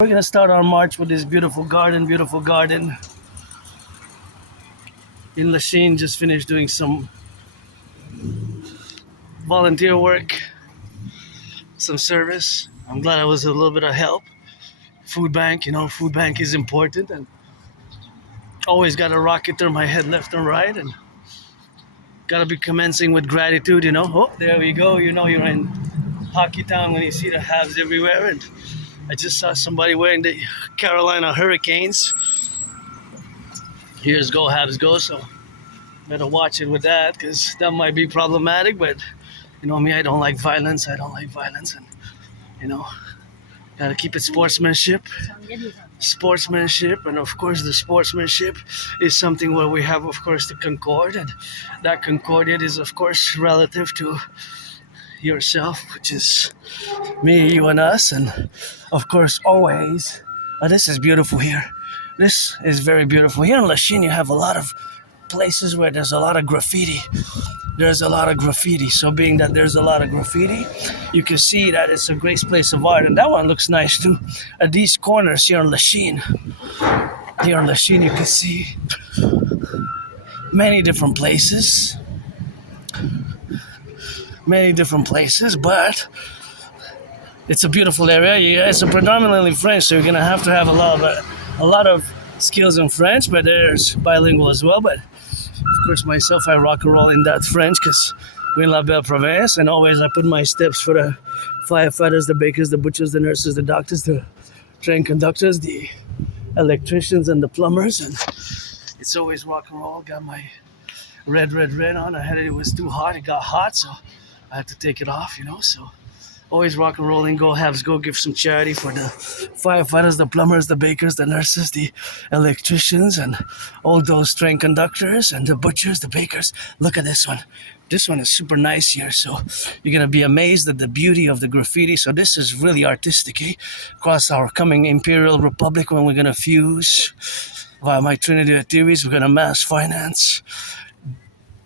We're gonna start our march with this beautiful garden, In Lachine, just finished doing some volunteer work, some service. I'm glad I was a little bit of help. Food bank, food bank is important, and always gotta rock it through my head left and right, and gotta be commencing with gratitude, Oh, there we go, you're in Hockey Town when you see the Habs everywhere, and I just saw somebody wearing the Carolina Hurricanes. Here's go Habs go, so better watch it with that, because that might be problematic, but me, I don't like violence, and gotta keep it sportsmanship, and of course the sportsmanship is something where we have, of course, the concord, and that concordiate is, of course, relative to yourself, which is me, you, and us, and of course always. This is beautiful here. This is very beautiful. Here in Lachine, you have a lot of places where there's a lot of graffiti. So being that there's a lot of graffiti, you can see that it's a great place of art. And that one looks nice too. At these corners here in Lachine, you can see many different places. But it's a beautiful area. Yeah, it's a predominantly French, so you're gonna have to have a lot of skills in French, but there's bilingual as well. But of course, myself, I rock and roll in that French because we're in La Belle Province, and always I put my steps for the firefighters, the bakers, the butchers, the nurses, the doctors, the train conductors, the electricians, and the plumbers, and it's always rock and roll. Got my red on. I had it was too hot. It got hot, so I had to take it off, so always rock and rolling. Go Habs, go give some charity for the firefighters, the plumbers, the bakers, the nurses, the electricians, and all those train conductors, and the butchers, the bakers. Look at this one. This one is super nice here, so you're going to be amazed at the beauty of the graffiti. So this is really artistic, Across our coming Imperial Republic, when we're going to fuse via my Trinity theories, we're going to mass finance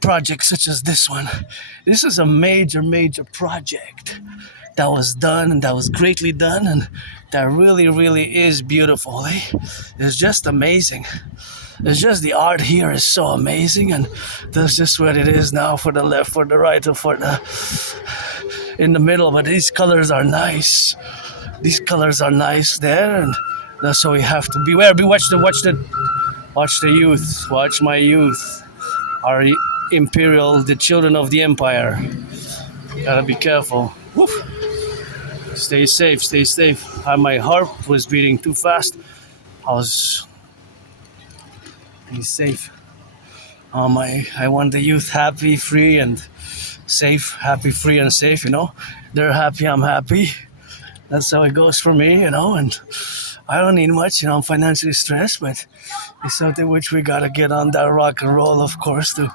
projects such as this one. This is a major project that was done, and that was greatly done, and that really is beautiful. It's just amazing. It's just the art here is so amazing, and that's just what it is now, for the left, for the right, or for the in the middle. But these colors are nice. There, and that's how we have to beware. Watch the youth. Watch my youth. Our Imperial, the children of the Empire. Gotta be careful. Woof. Stay safe. My heart was beating too fast. Be safe. I want the youth happy, free, and safe. Happy, free, and safe. They're happy, I'm happy. That's how it goes for me. And I don't need much. I'm financially stressed, but it's something which we gotta get on that rock and roll, of course, to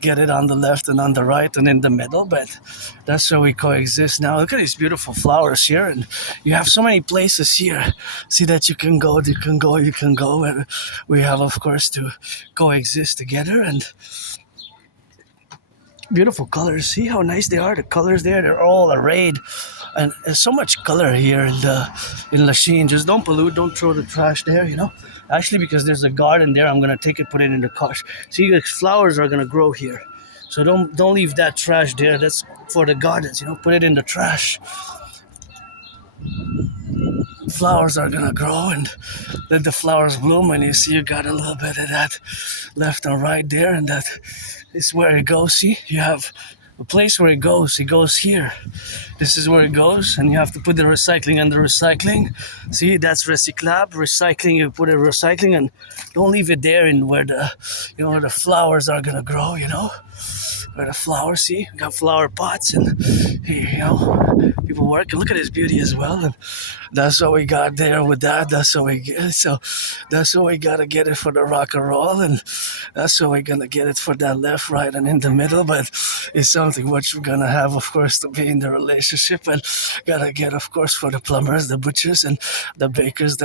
get it on the left and on the right and in the middle. But that's where we coexist now. Look at these beautiful flowers here, and you have so many places here. See that you can go. And we have, of course, to coexist together, and beautiful colors. See how nice they are. The colors there, they're all arrayed. And there's so much color here in Lachine. Just don't pollute, don't throw the trash there, Actually, because there's a garden there, I'm gonna take it, put it in the car. See, the flowers are gonna grow here. So don't leave that trash there. That's for the gardens, put it in the trash. Flowers are gonna grow, and let the flowers bloom, and you see you got a little bit of that left and right there, and that is where it goes. See, you have a place where it goes here. This is where it goes, and you have to put the recycling under recycling. See, that's recycling, you put it recycling, and don't leave it there in where the flowers are gonna grow, Where the flowers, see, we got flower pots, and people work, and look at this beauty as well, and that's what we got there with that. That's what we get. So that's what we gotta get it for the rock and roll, and that's what we're gonna get it for that left, right, and in the middle. But it's something which we're gonna have, of course, to be in the relationship, and gotta get, of course, for the plumbers, the butchers, and the bakers,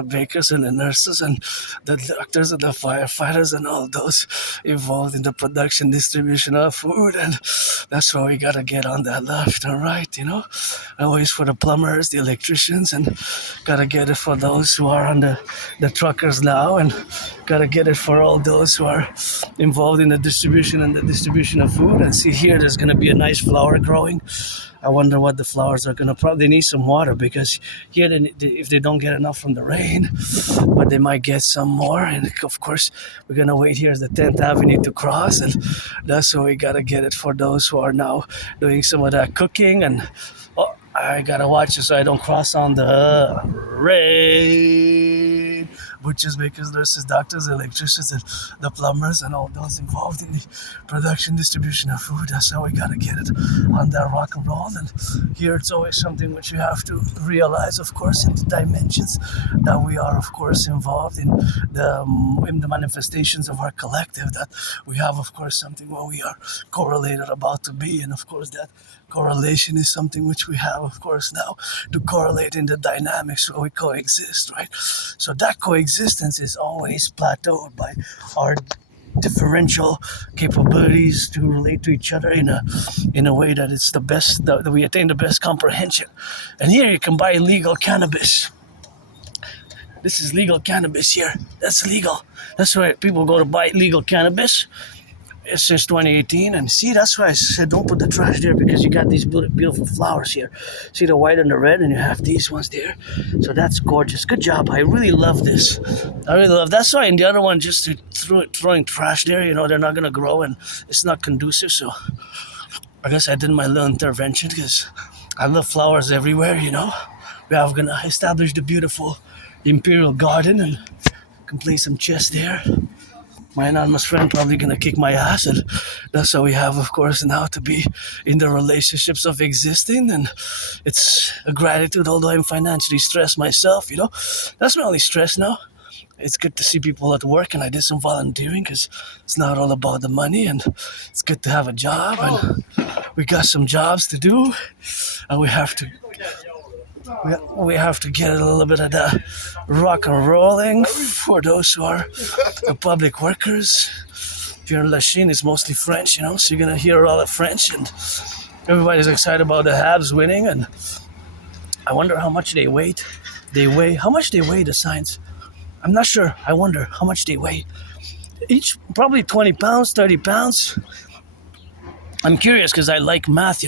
and the nurses, and the doctors, and the firefighters, and all those involved in the production, distribution of food. and that's why we gotta get on that left and right, Always for the plumbers, the electricians, and gotta get it for those who are on the truckers now, and gotta get it for all those who are involved in the distribution of food. And see here, there's gonna be a nice flower growing. I wonder what the flowers are gonna probably need some water, because here if they don't get enough from the rain, but they might get some more. And of course, we're gonna wait here as the 10th Avenue to cross, and that's why we gotta get it for those who are now doing some of that cooking. And I gotta watch it so I don't cross on the rain, which is because nurses, doctors, electricians, and the plumbers, and all those involved in the production, distribution of food. That's how we gotta get it on that rock and roll. And here it's always something which you have to realize, of course, in the dimensions that we are, of course, involved in the manifestations of our collective, that we have, of course, something where we are correlated about to be. And of course, that correlation is something which we have, of course, now to correlate in the dynamics where we coexist, right? So that coexistence is always plateaued by our differential capabilities to relate to each other in a way that it's the best, that we attain the best comprehension. And here you can buy legal cannabis. This is legal cannabis here. That's legal. That's why people go to buy legal cannabis. It's since 2018, and see, that's why I said don't put the trash there, because you got these beautiful flowers here. See the white and the red, and you have these ones there. So that's gorgeous. Good job. I really love this. I really love. That's why in the other one, just throwing trash there, they're not gonna grow, and it's not conducive. So I guess I did my little intervention, because I love flowers everywhere. We are gonna establish the beautiful Imperial garden, and can play some chess there. My anonymous friend probably gonna kick my ass, and that's how we have, of course, now to be in the relationships of existing. And it's a gratitude, although I'm financially stressed myself, That's my only stress now. It's good to see people at work, and I did some volunteering, because it's not all about the money, and it's good to have a job, and we got some jobs to do, and we have to get a little bit of that rock and rolling for those who are the public workers. Here in Lachine, it's mostly French, so you're gonna hear all the French, and everybody's excited about the Habs winning. And I wonder how much they weigh. How much they weigh, the signs? I'm not sure. I wonder how much they weigh. Each probably 20 pounds, 30 pounds. I'm curious because I like math,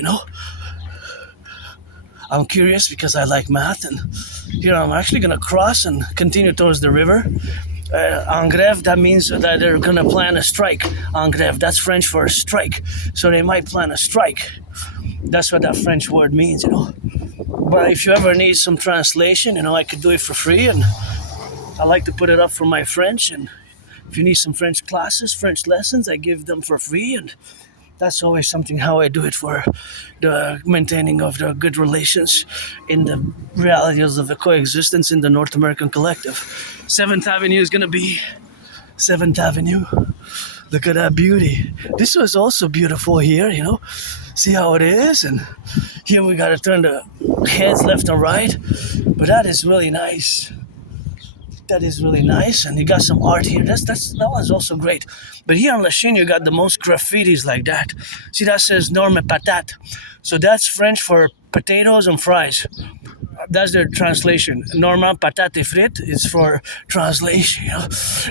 I'm curious because I like math, and here I'm actually going to cross and continue towards the river. En grève, that means that they're going to plan a strike. En grève, that's French for strike. So they might plan a strike. That's what that French word means, But if you ever need some translation, I could do it for free, and I like to put it up for my French. And if you need some French classes, French lessons, I give them for free, and that's always something how I do it for the maintaining of the good relations in the realities of the coexistence in the North American collective. 7th Avenue is going to be 7th Avenue. Look at that beauty. This was also beautiful here, See how it is? And here we got to turn the heads left and right. But that is really nice. That is really nice, and you got some art here. That one's also great. But here on Lachine, you got the most graffitis like that. See, that says norme patate. So that's French for potatoes and fries. That's their translation. Norma patate frite is for translation,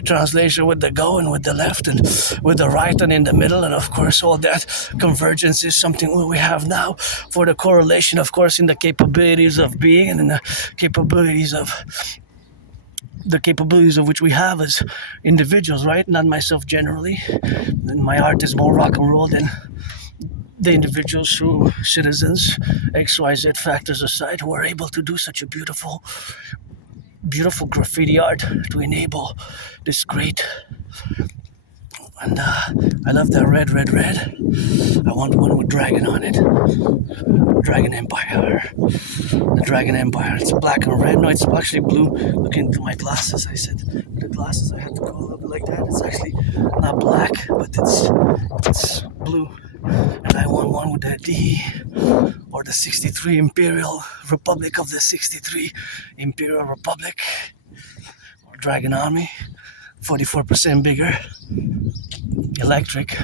Translation with the go and with the left and with the right and in the middle. And of course, all that convergence is something we have now for the correlation, of course, in the capabilities of being and in the capabilities of which we have as individuals, right? Not myself generally. And my art is more rock and roll than the individuals who citizens, XYZ factors aside, who are able to do such a beautiful graffiti art to enable this great. And I love that red. I want one with dragon on it. Dragon Empire. The Dragon Empire. It's black and red. No, it's actually blue. Looking through my glasses, I said, with the glasses I had to go a little bit like that. It's actually not black, but it's blue. And I want one with the D, or the 63 Imperial Republic of the 63 Imperial Republic, or Dragon Army, 44% bigger, electric.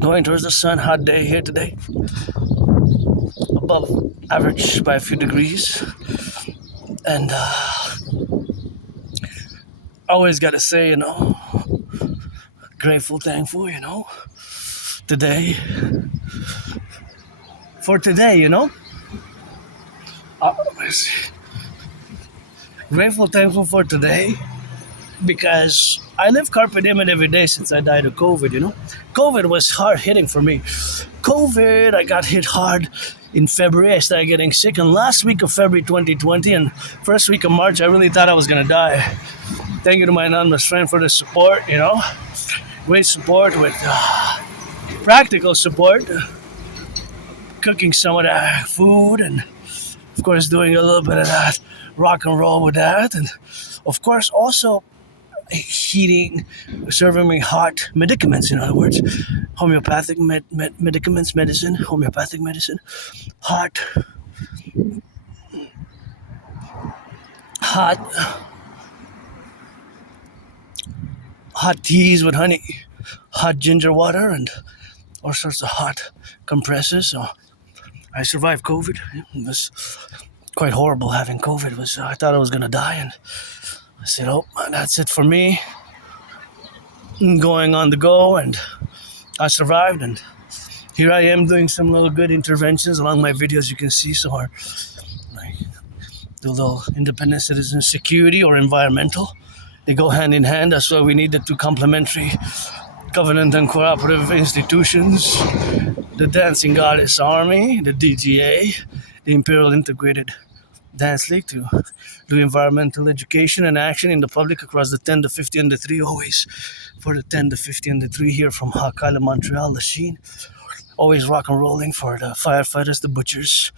Going towards the sun. Hot day here today. Above average by a few degrees. And always got to say, grateful, thankful, today. For today, always grateful, thankful for today because I live carpe diem every day since I died of COVID, COVID was hard hitting for me. COVID, I got hit hard in February. I started getting sick. And last week of February 2020 and first week of March, I really thought I was going to die. Thank you to my anonymous friend for the support, Great support with practical support. Cooking some of that food and, of course, doing a little bit of that rock and roll with that. And, of course, also heating, serving me hot medicaments, in other words, homeopathic medicaments, medicine, homeopathic medicine, hot, hot teas with honey, hot ginger water, and all sorts of hot compresses. So I survived COVID. It was quite horrible having COVID. I thought I was going to die, and I said, oh, that's it for me. Going on the go, and I survived, and here I am doing some little good interventions along my videos. You can see some are like the little independent citizen security or environmental. They go hand in hand. That's why we need the two complementary covenant and cooperative institutions. The Dancing Goddess Army, the DGA, the Imperial Integrated Dance League to do environmental education and action in the public across the 10, the 50, and the 3, always for the 10, the 50, and the 3 here from Hakala, Montreal, Lachine. Always rock and rolling for the firefighters, the butchers,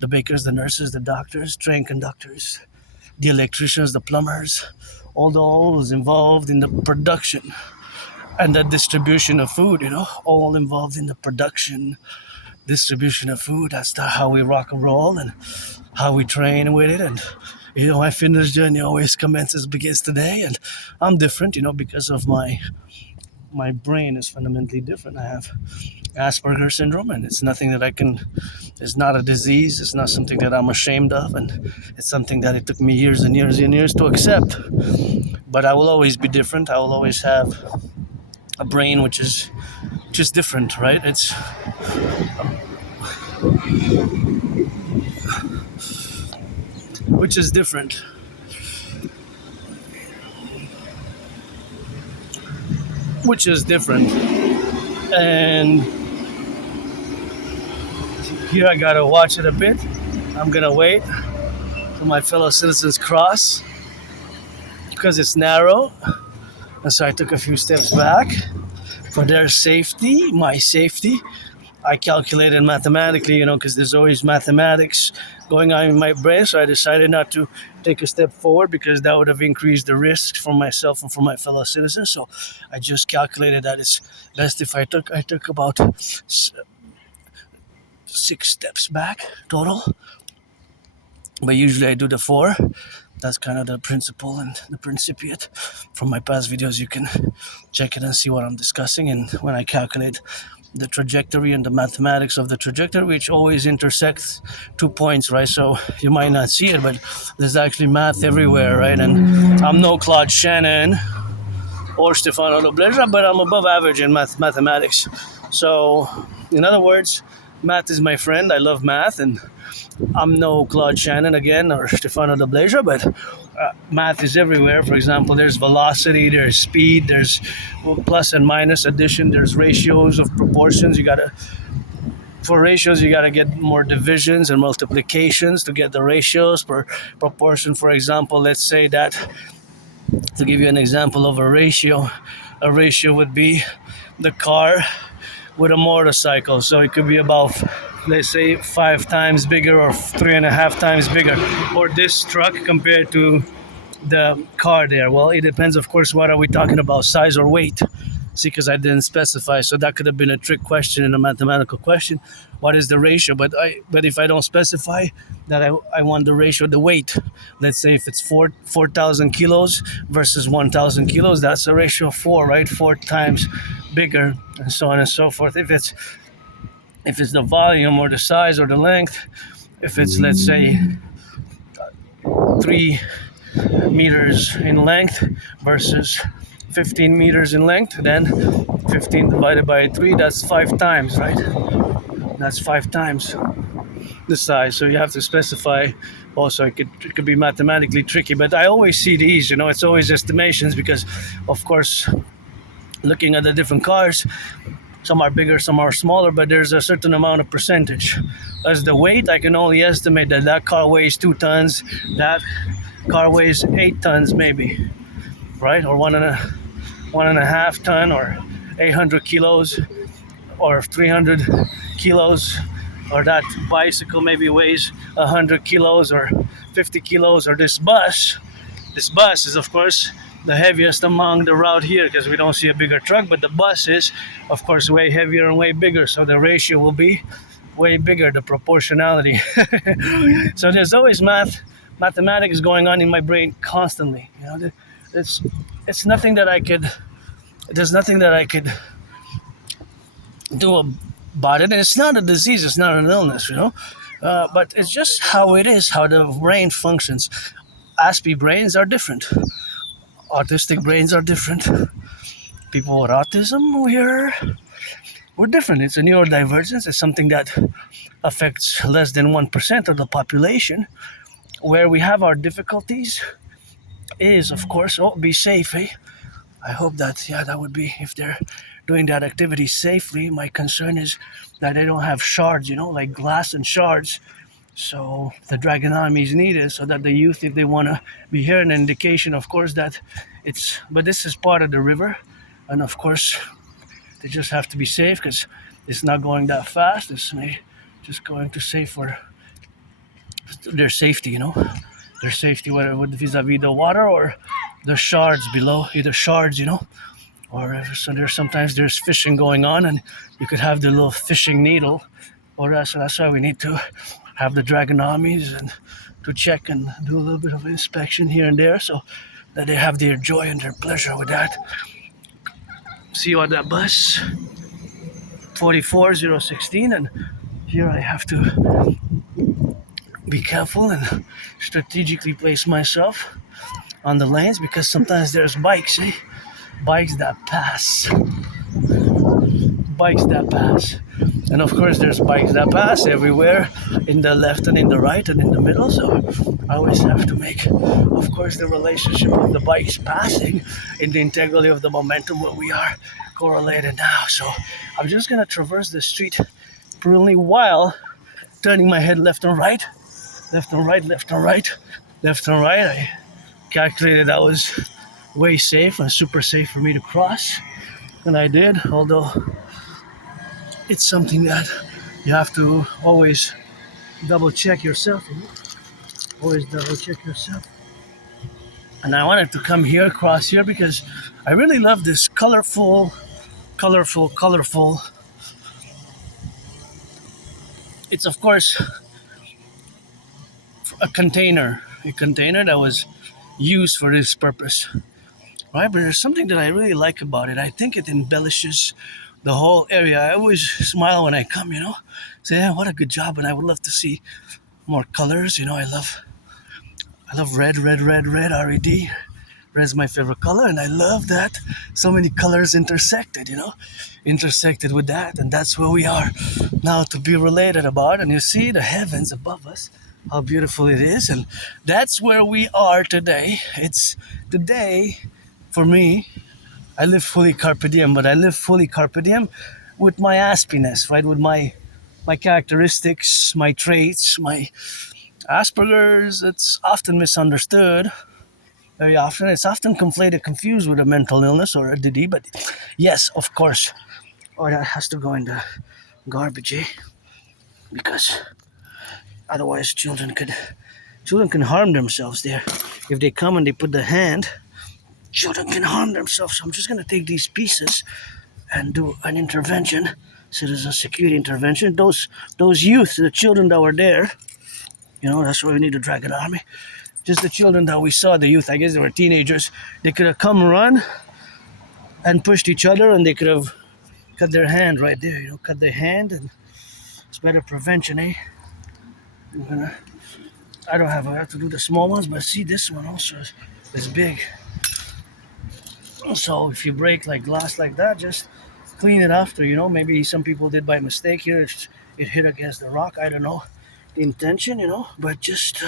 the bakers, the nurses, the doctors, train conductors, the electricians, the plumbers, all those involved in the production and the distribution of food, all involved in the production, distribution of food. That's how we rock and roll and how we train with it. And, my fitness journey always begins today. And I'm different, because of my brain is fundamentally different. I have Asperger's syndrome, and it's nothing that it's not a disease. It's not something that I'm ashamed of. And it's something that it took me years and years and years to accept. But I will always be different. I will always have a brain which is just different, right? It's which is different. Which is different. And here I gotta watch it a bit. I'm gonna wait till my fellow citizens cross because it's narrow. And so I took a few steps back for their safety, my safety. I calculated mathematically, because there's always mathematics going on in my brain. So I decided not to take a step forward because that would have increased the risks for myself and for my fellow citizens. So I just calculated that it's best if I took about 6 steps back total. But usually I do the 4. That's kind of the principle and the principiate. From my past videos, you can check it and see what I'm discussing. And when I calculate the trajectory and the mathematics of the trajectory, which always intersects 2 points, right? So you might not see it, but there's actually math everywhere, right? And I'm no Claude Shannon or Stefano Dobleja, but I'm above average in mathematics. So, in other words, math is my friend. I love math, and I'm no Claude Shannon again or Stefano Dobleja, but math is everywhere. For example, there's velocity, there's speed, there's plus and minus addition, there's ratios of proportions. For ratios, you gotta get more divisions and multiplications to get the ratios per proportion. For example, let's say that, to give you an example of a ratio would be the car with a motorcycle. So it could be about, let's say, 5 times bigger or 3.5 times bigger. Or this truck compared to the car there. Well, it depends, of course, what are we talking about, size or weight. See, because I didn't specify, so that could have been a trick question in a mathematical question. What is the ratio? But if I don't specify that I want the ratio, the weight. Let's say if it's 4,000 kilos versus 1,000 kilos, that's a ratio of 4, right? 4 times bigger, and so on and so forth. If it's the volume or the size or the length, if it's, let's say, 3 meters in length versus 15 meters in length, then 15 divided by 3, that's 5 times, right? That's 5 times the size. So you have to specify. Also, it could be mathematically tricky, but I always see these, it's always estimations because, of course, looking at the different cars, some are bigger, some are smaller, but there's a certain amount of percentage. As the weight, I can only estimate that car weighs 2 tons, that car weighs 8 tons maybe, right? Or one and a half ton, or 800 kilos, or 300 kilos, or that bicycle maybe weighs 100 kilos or 50 kilos, or this bus is, of course, the heaviest among the route here because we don't see a bigger truck, but the bus is, of course, way heavier and way bigger, so the ratio will be way bigger, the proportionality. So there's always mathematics going on in my brain constantly. It's nothing that I could. There's nothing that I could do about it. It's not a disease. It's not an illness, but it's just how it is, how the brain functions. Aspie brains are different. Autistic brains are different. People with autism, we're different. It's a neurodivergence. It's something that affects less than 1% of the population. Where we have our difficulties is, of course, be safe, eh? I hope that would be if they're doing that activity safely. My concern is that they don't have shards, like glass and shards. So the Draconis is needed so that the youth, if they want to be here, an indication, of course, that but this is part of the river. And of course, they just have to be safe because it's not going that fast. It's just going to save for their safety, their safety, whether vis-a-vis the water or the shards below, either shards, or so sometimes there's fishing going on and you could have the little fishing needle, so that's why we need to have the Draconis and to check and do a little bit of inspection here and there so that they have their joy and their pleasure with that. See you at that bus 44016, and here I have to be careful and strategically place myself on the lanes because sometimes there's bikes, bikes that pass, and of course there's bikes that pass everywhere, in the left and in the right and in the middle, so I always have to make, of course, the relationship of the bikes passing in the integrity of the momentum where we are correlated now. So I'm just gonna traverse the street brilliantly while turning my head left and right. I calculated that was way safe and super safe for me to cross, and I did, although it's something that you have to always double check yourself. And I wanted to come here, cross here, because I really love this colorful. It's, of course, a container that was used for this purpose, right? But there's something that I really like about it. I think it embellishes the whole area. I always smile when I come, say, yeah, what a good job, and I would love to see more colors. I love red, red. Red's my favorite color, and I love that so many colors intersected with that, and that's where we are now to be related about. And you see the heavens above us, how beautiful it is, and that's where we are today. It's today, for me, I live fully carpe diem, but I live fully carpe diem with my aspiness, right? With my characteristics, my traits, my Asperger's. It's often misunderstood. Very often, it's often confused with a mental illness or a dedie. But yes, of course, that has to go in the garbage, because otherwise children can harm themselves there. If they come and they put the hand children can harm themselves. So I'm just going to take these pieces and do an intervention, citizen security intervention. Those youth, the children that were there, that's why we need a dragon army. Just the children that we saw, the youth, I guess they were teenagers. They could have come run and pushed each other, and they could have cut their hand right there. Cut their hand, and it's better prevention, eh? I have to do the small ones, but see, this one also is big. So if you break like glass like that, just clean it after. Maybe some people did by mistake here. It hit against the rock. I don't know the intention, but just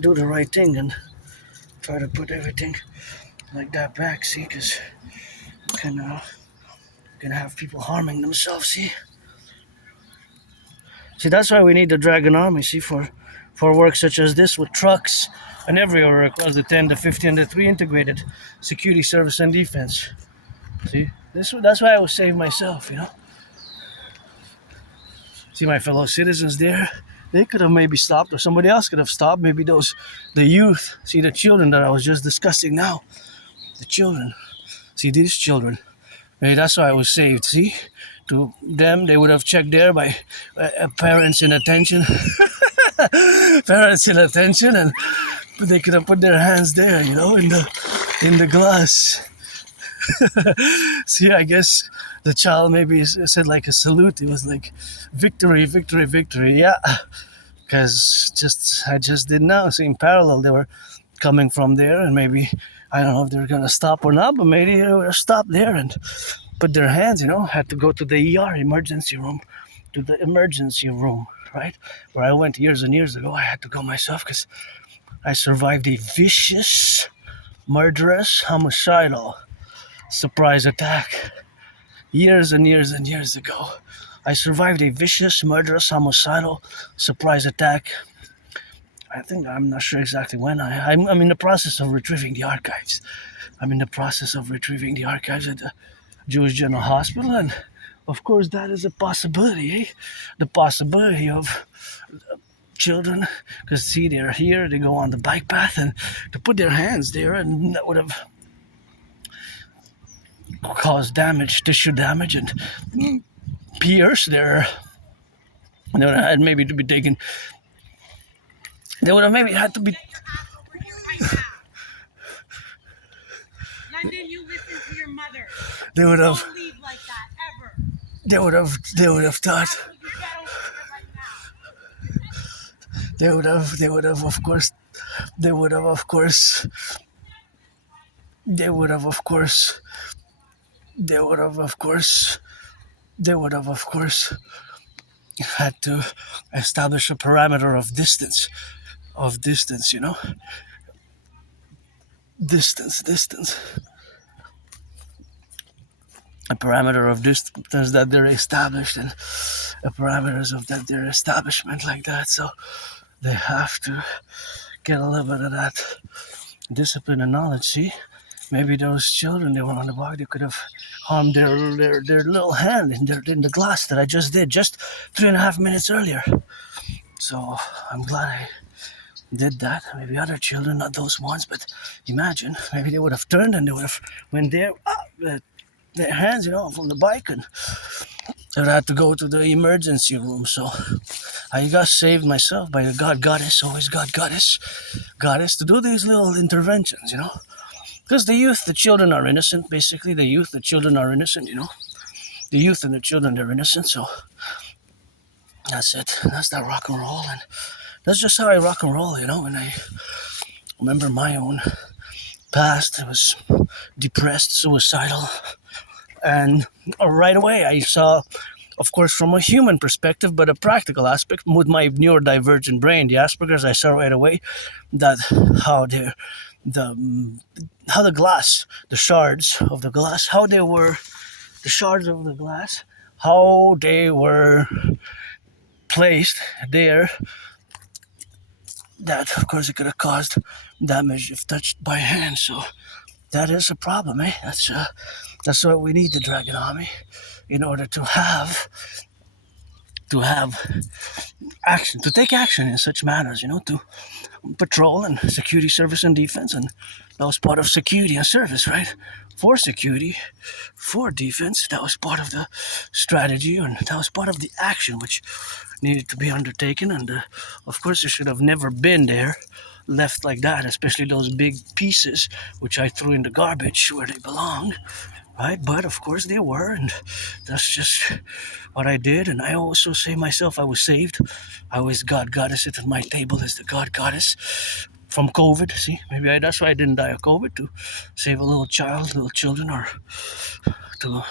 do the right thing and try to put everything like that back. See, because can have people harming themselves. See, that's why we need the Dragon Army. See, for work such as this with trucks and everywhere across the 10, the 50, and the 3 integrated security, service, and defense. See, that's why I would save myself. See my fellow citizens there. They could have maybe stopped, or somebody else could have stopped. Maybe the youth. See the children that I was just discussing now. The children. See these children. Maybe that's why I was saved. See, to them they would have checked there by parents in attention. Parents in attention, and they could have put their hands there, in the glass. See, I guess the child maybe said like a salute. It was like victory, victory, victory. Yeah, because I just did now. See, in parallel, they were coming from there, and maybe I don't know if they're gonna stop or not, but maybe they would have stopped there and put their hands. Had to go to the ER emergency room, right? Where I went years and years ago. I had to go myself because I survived a vicious, murderous, homicidal surprise attack years and years and years ago. I survived a vicious, murderous, homicidal surprise attack. I'm not sure exactly when. I'm in the process of retrieving the archives. I'm in the process of retrieving the archives at the Jewish General Hospital, and of course that is a possibility, eh? The possibility of children, because see, they're here, they go on the bike path, and to put their hands there, and that would have caused damage, tissue damage, and pierce their. They would have had maybe to be taken. They would have maybe had to be. London, you listen to your mother. They would have. Don't leave like that ever. They would have thought. They would have, of course, had to establish a parameter of distance, distance. A parameter of distance that they're established, and a parameters of their establishment like that. So they have to get a little bit of that discipline and knowledge. See, maybe those children, they were on the bike, they could have harmed their little hand in the glass that I just did just 3.5 minutes earlier. So I'm glad I did that. Maybe other children, not those ones, but imagine, maybe they would have turned and they would have went there, their hands, from the bike, and I had to go to the emergency room. So I got saved myself by the God Goddess, always God Goddess, to do these little interventions, Because the children are innocent, basically. The children are innocent, The youth and the children, they're innocent, so that's it. That's that rock and roll, and that's just how I rock and roll, When I remember my own past, I was depressed, suicidal, and right away I saw, of course, from a human perspective, but a practical aspect with my neurodivergent brain, the Asperger's, I saw right away that how the glass, the shards of the glass, how they were placed there, that of course it could have caused damage if touched by hand. So that is a problem, eh? That's why we need the Dragon Army, in order to have action, to take action in such matters, to patrol and security service and defense, and that was part of security and service, right? For security, for defense, that was part of the strategy, and that was part of the action which needed to be undertaken. And of course, it should have never been there, left like that, especially those big pieces which I threw in the garbage where they belong, right? But of course they were, and that's just what I did. And I also say myself, I was saved. I always God goddess it at my table as the God goddess from COVID. See, maybe that's why I didn't die of COVID, to save a little child, little children, or to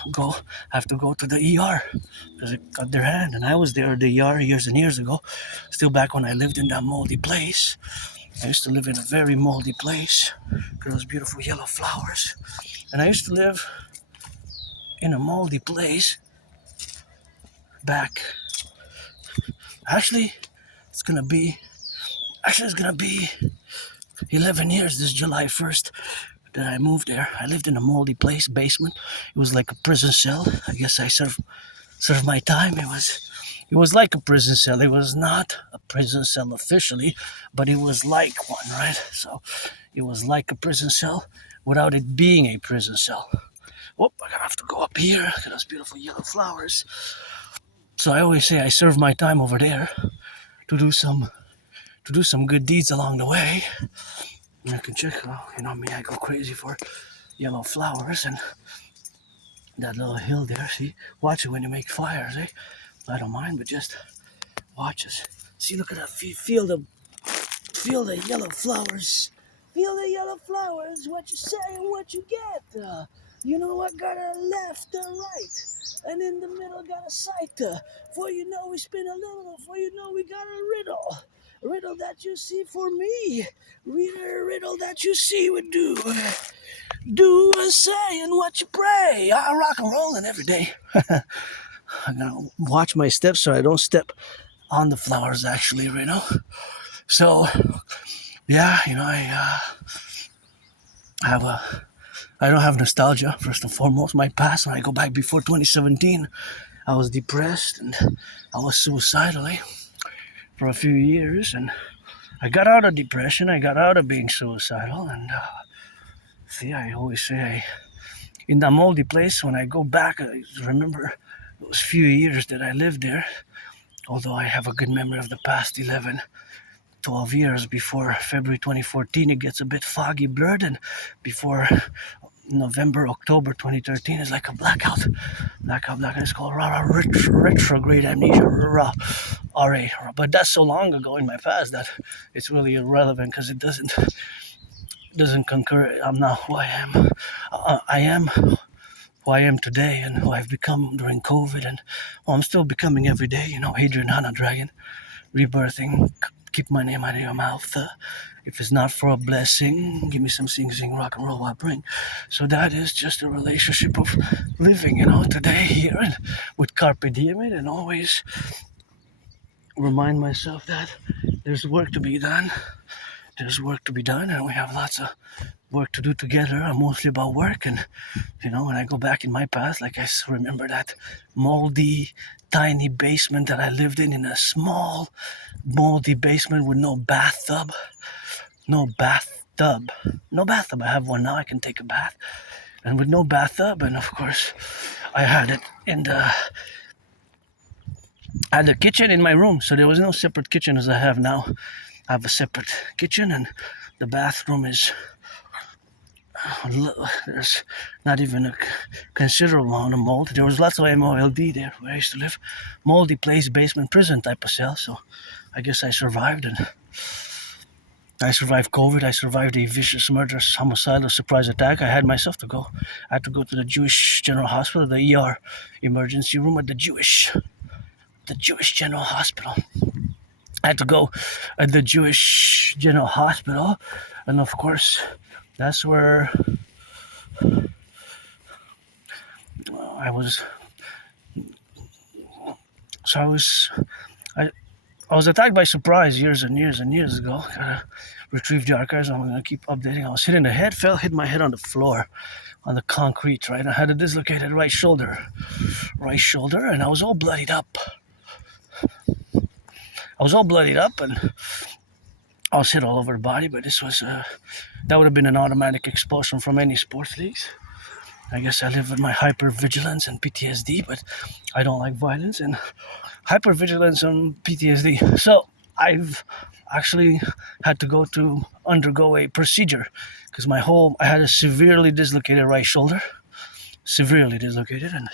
have to go to the ER because it cut their hand. And I was there at the ER years and years ago, still back when I lived in that moldy place. I used to live in a very moldy place, those beautiful yellow flowers. And I used to live in a moldy place back. Actually, it's gonna be 11 years this July 1st that I moved there. I lived in a moldy place, basement. It was like a prison cell. I guess I served my time. It was like a prison cell. It was not a prison cell officially, but it was like one, right? So it was like a prison cell without it being a prison cell. Whoop, I have to go up here. Look at those beautiful yellow flowers. So I always say I serve my time over there to do some good deeds along the way. And I can check, me, I go crazy for yellow flowers and that little hill there. See, watch it when you make fires, eh? I don't mind, but just watch us. See, look at that. Feel the yellow flowers. Feel the yellow flowers. What you say and what you get. You know what? Got a left, a right, and in the middle got a sight. For you know we spin a little. For you know we got a riddle. Riddle that you see for me. Riddle that you see would do. Do and say and what you pray. I rock and rolling every day. I'm gonna watch my steps so I don't step on the flowers actually, So, yeah, I don't have nostalgia, first and foremost. My past, when I go back before 2017, I was depressed and I was suicidal, for a few years, and I got out of depression. I got out of being suicidal, and I always say, in that moldy place, when I go back, I remember those few years that I lived there, although I have a good memory of the past 11, 12 years before February 2014, it gets a bit foggy, blurred, and before November, October 2013 is like a blackout. It's called retrograde amnesia, RA. But that's so long ago in my past that it's really irrelevant because it doesn't concur. I'm not who I am. I am who I am today and who I've become during COVID, and I'm still becoming every day. Adrian Hanna Dragon, rebirthing. Keep my name out of your mouth. If it's not for a blessing, give me some sing rock and roll I bring. So that is just a relationship of living, today here and with carpe diem, and always remind myself that there's work to be done. There's work to be done, and we have lots of work to do together. I'm mostly about work, and when I go back in my past, like I remember that moldy, tiny basement that I lived in a small, moldy basement with no bathtub. No bathtub. I have one now. I can take a bath, and with no bathtub, and of course, I had it in the kitchen in my room. So there was no separate kitchen as I have now. I have a separate kitchen, and the bathroom is. There's not even a considerable amount of mold. There was lots of MOLD there where I used to live. Moldy place, basement, prison type of cell. So I guess I survived, and I survived COVID. I survived a vicious, murderous, homicidal surprise attack. I had to go to the Jewish General Hospital, the ER emergency room at the Jewish General Hospital. I had to go at the Jewish General Hospital, and of course, that's where I was. So I was attacked by surprise years and years and years ago. Gotta retrieve the archives. I'm gonna keep updating. I was hit in the head, hit my head on the floor, on the concrete. Right, I had a dislocated right shoulder, and I was all bloodied up. And I was hit all over the body, but this was that would have been an automatic expulsion from any sports leagues. I guess I live with my hypervigilance and PTSD, but I don't like violence and hypervigilance and PTSD. So I've actually had to undergo a procedure because I had a severely dislocated right shoulder, severely dislocated, and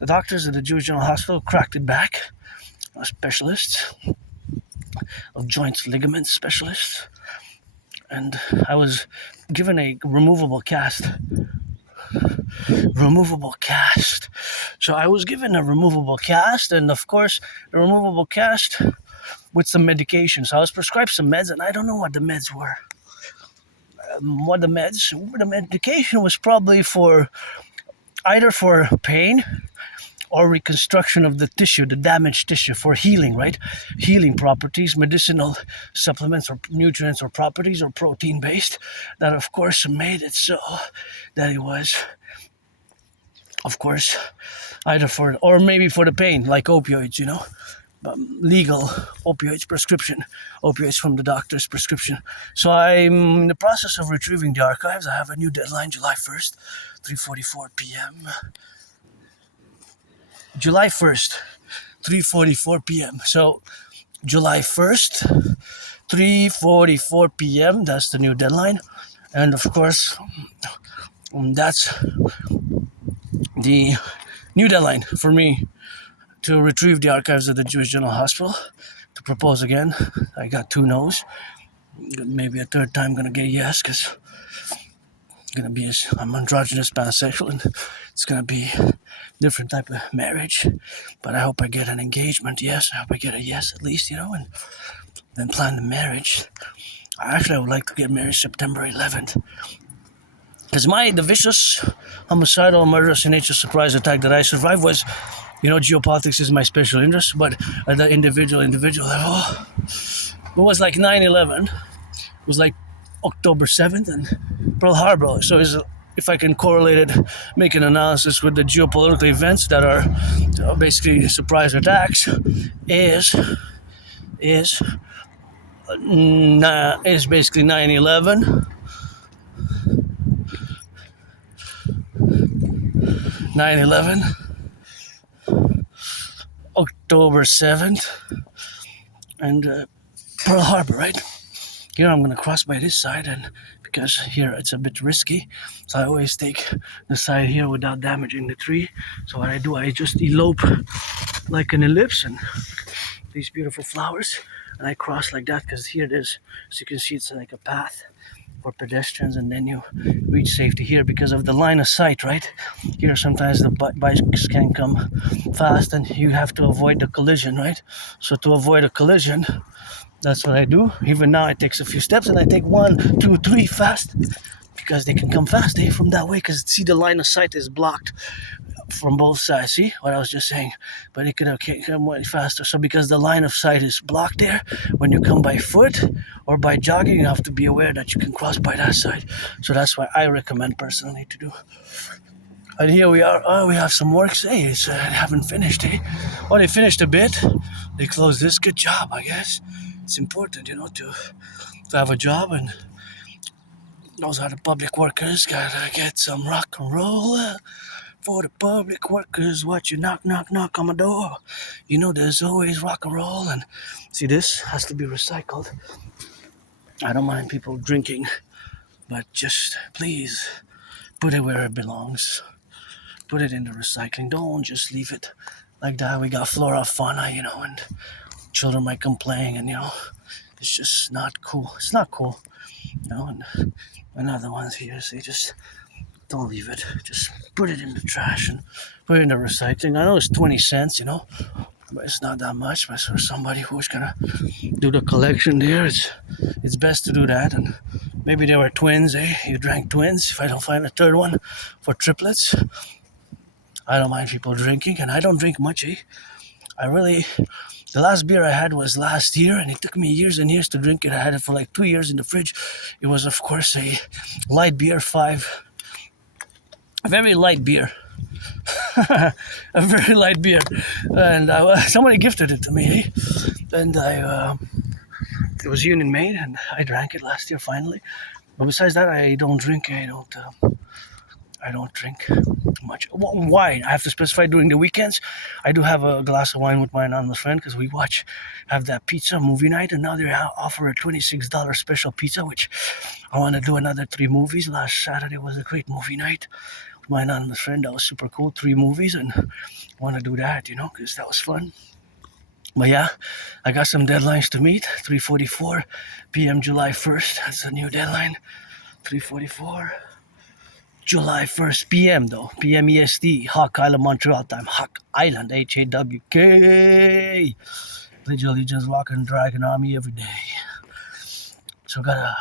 the doctors at the Jewish General Hospital cracked it back. Specialists of joints, ligaments specialists, and I was given a removable cast. So I was given a removable cast, and of course, a removable cast with some medication. So I was prescribed some meds, and I don't know what the meds were. The medication was probably either for pain or reconstruction of the tissue, the damaged tissue, for healing, right? Healing properties, medicinal supplements or nutrients or properties or protein-based that, of course, made it so that it was, of course, either for, or maybe for the pain, like opioids, legal prescription opioids from the doctor's prescription. So I'm in the process of retrieving the archives. I have a new deadline, July 1st, 3:44 p.m. July 1st, 3:44 p.m. So July 1st, 3:44 p.m. That's the new deadline. And of course, that's the new deadline for me to retrieve the archives of the Jewish General Hospital, to propose again. I got 2 no's. Maybe a third time gonna get a yes, because I'm androgynous pansexual, and it's gonna be a different type of marriage. But I hope I get an engagement, yes. I hope I get a yes at least, and then plan the marriage. I would like to get married September 11th. Because the vicious, homicidal, murderous, in nature surprise attack that I survived was, geopolitics is my special interest, but at the individual level, it was like 9/11. It was like October 7th and Pearl Harbor. So if I can correlate it, make an analysis with the geopolitical events that are basically surprise attacks, is basically 9/11. 9/11, October 7th, and Pearl Harbor, right? Here I'm going to cross by this side, and because here it's a bit risky, so I always take the side here without damaging the tree. So what I do, I just elope like an ellipse, and these beautiful flowers, and I cross like that, because here it is, as you can see, it's like a path for pedestrians, and then you reach safety here because of the line of sight, right? Here sometimes the bikes can come fast and you have to avoid the collision, right? So to avoid a collision, that's what I do. Even now it takes a few steps, and I take 1, 2, 3 fast, because they can come fast from that way, because see, the line of sight is blocked from both sides. See what I was just saying? But it could come way faster. So because the line of sight is blocked there, when you come by foot or by jogging, you have to be aware that you can cross by that side. So that's why I recommend personally to do. And here we are. Oh, we have some work. Hey, they haven't finished. Oh, they finished a bit. They closed this. Good job, I guess. It's important, to have a job, and those are the public workers. Gotta get some rock and roll for the public workers. Watch you knock, knock, knock on my door. There's always rock and roll. And see, this has to be recycled. I don't mind people drinking, but just please put it where it belongs. Put it in the recycling. Don't just leave it like that. We got flora, fauna, and children might come playing, and it's just not cool. It's not cool, and other ones here say just don't leave it. Just put it in the trash and put it in the recycling. I know it's 20 cents, but it's not that much. But for somebody who's gonna do the collection there, it's best to do that. And maybe they were twins, You drank twins. If I don't find a third one for triplets, I don't mind people drinking, and I don't drink much, The last beer I had was last year, and it took me years and years to drink it. I had it for like 2 years in the fridge. It was, of course, a light beer, a very light beer. A very light beer. And somebody gifted it to me, And It was union made, and I drank it last year finally. But besides that, I don't drink. I don't drink much. Wine, I have to specify during the weekends. I do have a glass of wine with my anonymous friend because we have that pizza movie night, and now they offer a $26 special pizza, which I want to do another 3 movies. Last Saturday was a great movie night with my anonymous friend. That was super cool. 3 movies, and I want to do that, because that was fun. But yeah, I got some deadlines to meet. 3:44 p.m. July 1st. That's a new deadline. 3:44. July 1st p.m. though. p.m. EST. Hawk Island, Montreal time. Hawk Island. HAWK. Pledge allegiance, rock and dragon army every day. So gotta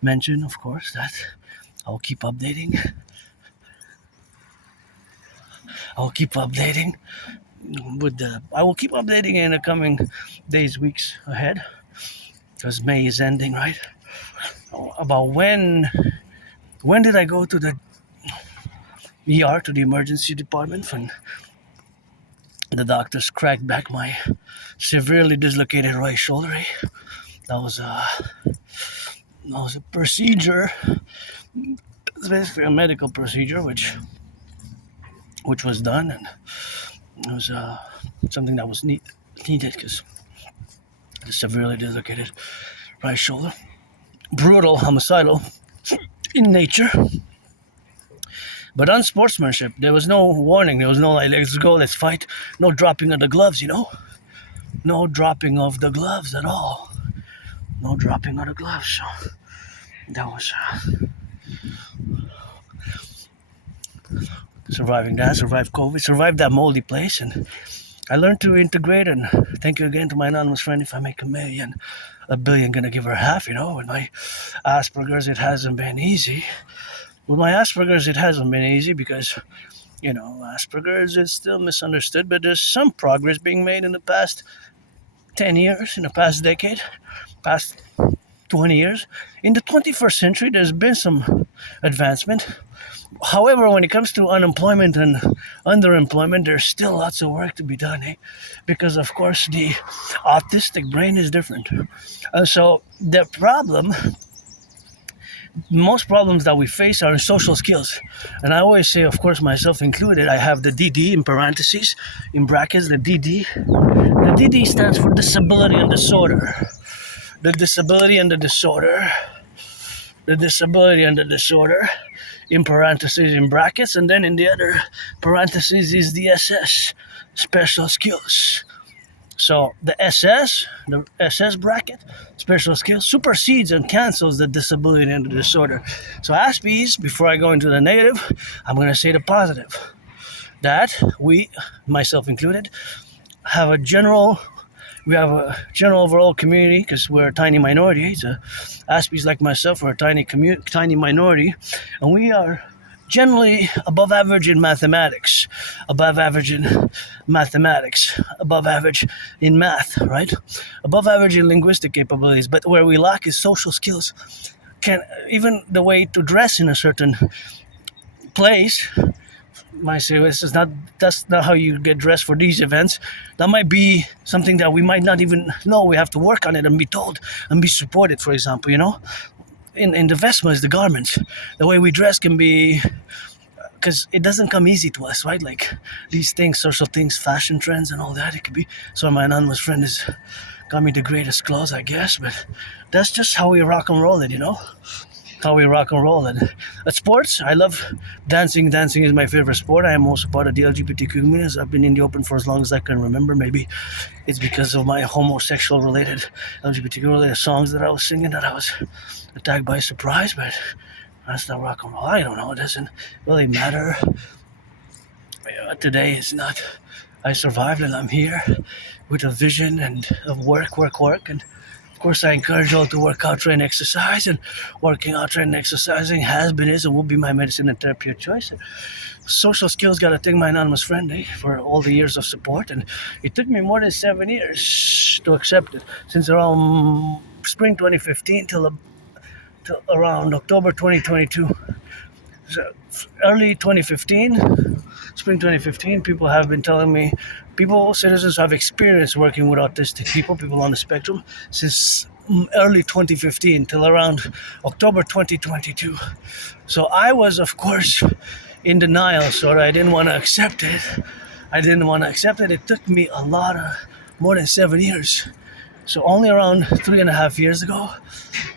mention, of course, that I'll keep updating. I will keep updating in the coming days, weeks ahead. Because May is ending, right? About when did I go to the ER, to the emergency department, when the doctors cracked back my severely dislocated right shoulder? That was a procedure. It's basically a medical procedure, which was done, and it was something that was needed because the severely dislocated right shoulder, brutal, homicidal in nature, but unsportsmanship. There was no warning. There was no like, let's go, let's fight. No dropping of the gloves, no dropping of the gloves at all. No dropping of the gloves. So that was surviving that, survived COVID, survived that moldy place, and I learned to integrate. And thank you again to my anonymous friend. If I make $1 million, $1 billion, gonna give her half. With my Asperger's, it hasn't been easy. With my Asperger's, it hasn't been easy because, Asperger's is still misunderstood, but there's some progress being made in the past 10 years, in the past decade, past 20 years. In the 21st century, there's been some advancement. However, when it comes to unemployment and underemployment, there's still lots of work to be done, because, of course, the autistic brain is different. So the most problems that we face are in social skills. And I always say, of course, myself included, I have the dedie in parentheses, in brackets, the dedie. The dedie stands for disability and disorder. The disability and the disorder. The disability and the disorder, in parentheses, in brackets, and then in the other parentheses is the SS, special skills. So the SS bracket, special skills, supersedes and cancels the disability and the disorder. So Aspies, before I go into the negative, I'm going to say the positive. That we, myself included, have a general overall community, because we're a tiny minority. Aspies like myself, we're a tiny minority, and we are generally above average in mathematics, above average in math, right? Above average in linguistic capabilities, but where we lack is social skills. Even the way to dress in a certain place, might say that's not how you get dressed for these events. That might be something that we might not even know. We have to work on it and be told and be supported. For example, in the vestments, the garments, the way we dress can be, because it doesn't come easy to us, right? Like these things, social things, fashion trends, and all that. It could be. So my anonymous friend has got me the greatest clothes, I guess. But that's just how we rock and roll it, How we rock and roll. And at sports, I love dancing. Dancing is my favorite sport. I am also part of the LGBTQ community. I've been in the open for as long as I can remember. Maybe it's because of my homosexual related, LGBTQ related songs that I was singing that I was attacked by surprise. But that's not rock and roll. I don't know. It doesn't really matter. Today is not. I survived and I'm here with a vision and of work. And of course, I encourage you all to work out, train, exercise, and working out, train, exercising has been, is, and will be my medicine and therapy of choice. And social skills, gotta thank my anonymous friend for all the years of support, and it took me more than 7 years to accept it, since around spring 2015 till around October 2022. So, early 2015, spring 2015, people have been telling me, citizens have experienced working with autistic people on the spectrum since early 2015 till around October 2022. So I was, of course, in denial, so I didn't want to accept it. It took me more than 7 years. So only around 3.5 years ago,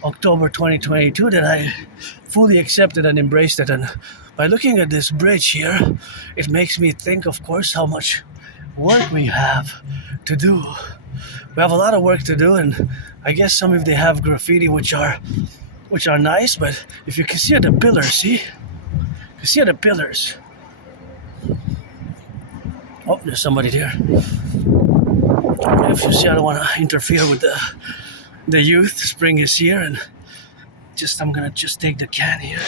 October 2022, that I fully accepted and embraced it. And by looking at this bridge here, it makes me think, of course, how much work we have to do. We have a lot of work to do, and I guess some of they have graffiti which are nice, but if you can see the pillars, the pillars. Oh, there's somebody there. If you see, I don't want to interfere with the youth. Spring is here, and I'm gonna just take the can here.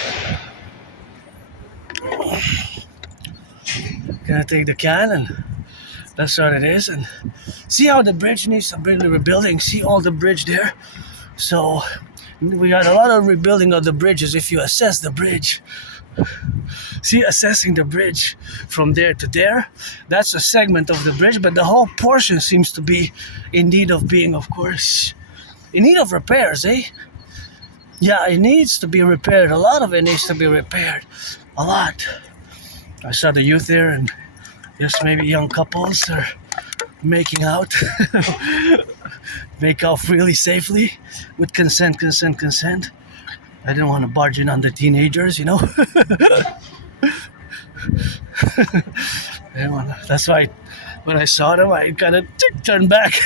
Gonna take the can, and that's what it is. And see how the bridge needs a bit of rebuilding. See all the bridge there. So we got a lot of rebuilding of the bridges. If you assess the bridge, assessing the bridge from there to there, that's a segment of the bridge, but the whole portion seems to be in need of being, of course, in need of repairs, eh? Yeah, it needs to be repaired. A lot of it needs to be repaired. A lot. I saw the youth there, and just maybe young couples are making out. Make out freely, safely, with consent. I didn't want to barge in on the teenagers, That's why when I saw them, I kind of turned back.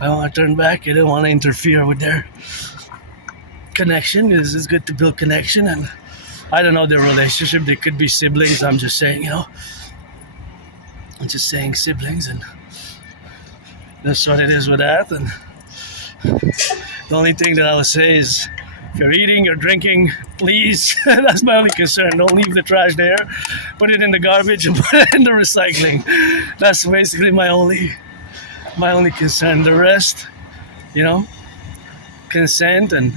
I want to turn back. I didn't want to interfere with their connection. It's good to build connection, and I don't know their relationship. They could be siblings. I'm just saying, I'm just saying siblings, and that's what it is with that. And the only thing that I would say is, if you're eating or drinking, please, that's my only concern. Don't leave the trash there. Put it in the garbage and put it in the recycling. That's basically my only concern. The rest, consent and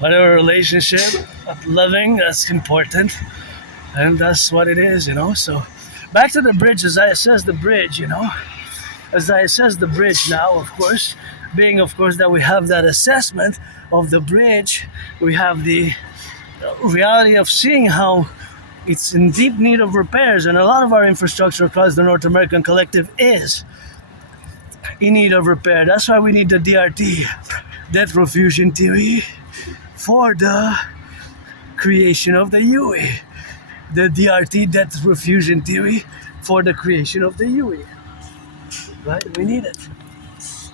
whatever relationship, loving, that's important. And that's what it is, So back to the bridge, as I assess the bridge, now, of course, being, of course, that we have that assessment of the bridge, we have the reality of seeing how it's in deep need of repairs, and a lot of our infrastructure across the North American Collective is in need of repair. That's why we need the DRT, debt refusion theory, for the creation of the UE. The DRT, debt refusion theory, for the creation of the UE. Right? We need it.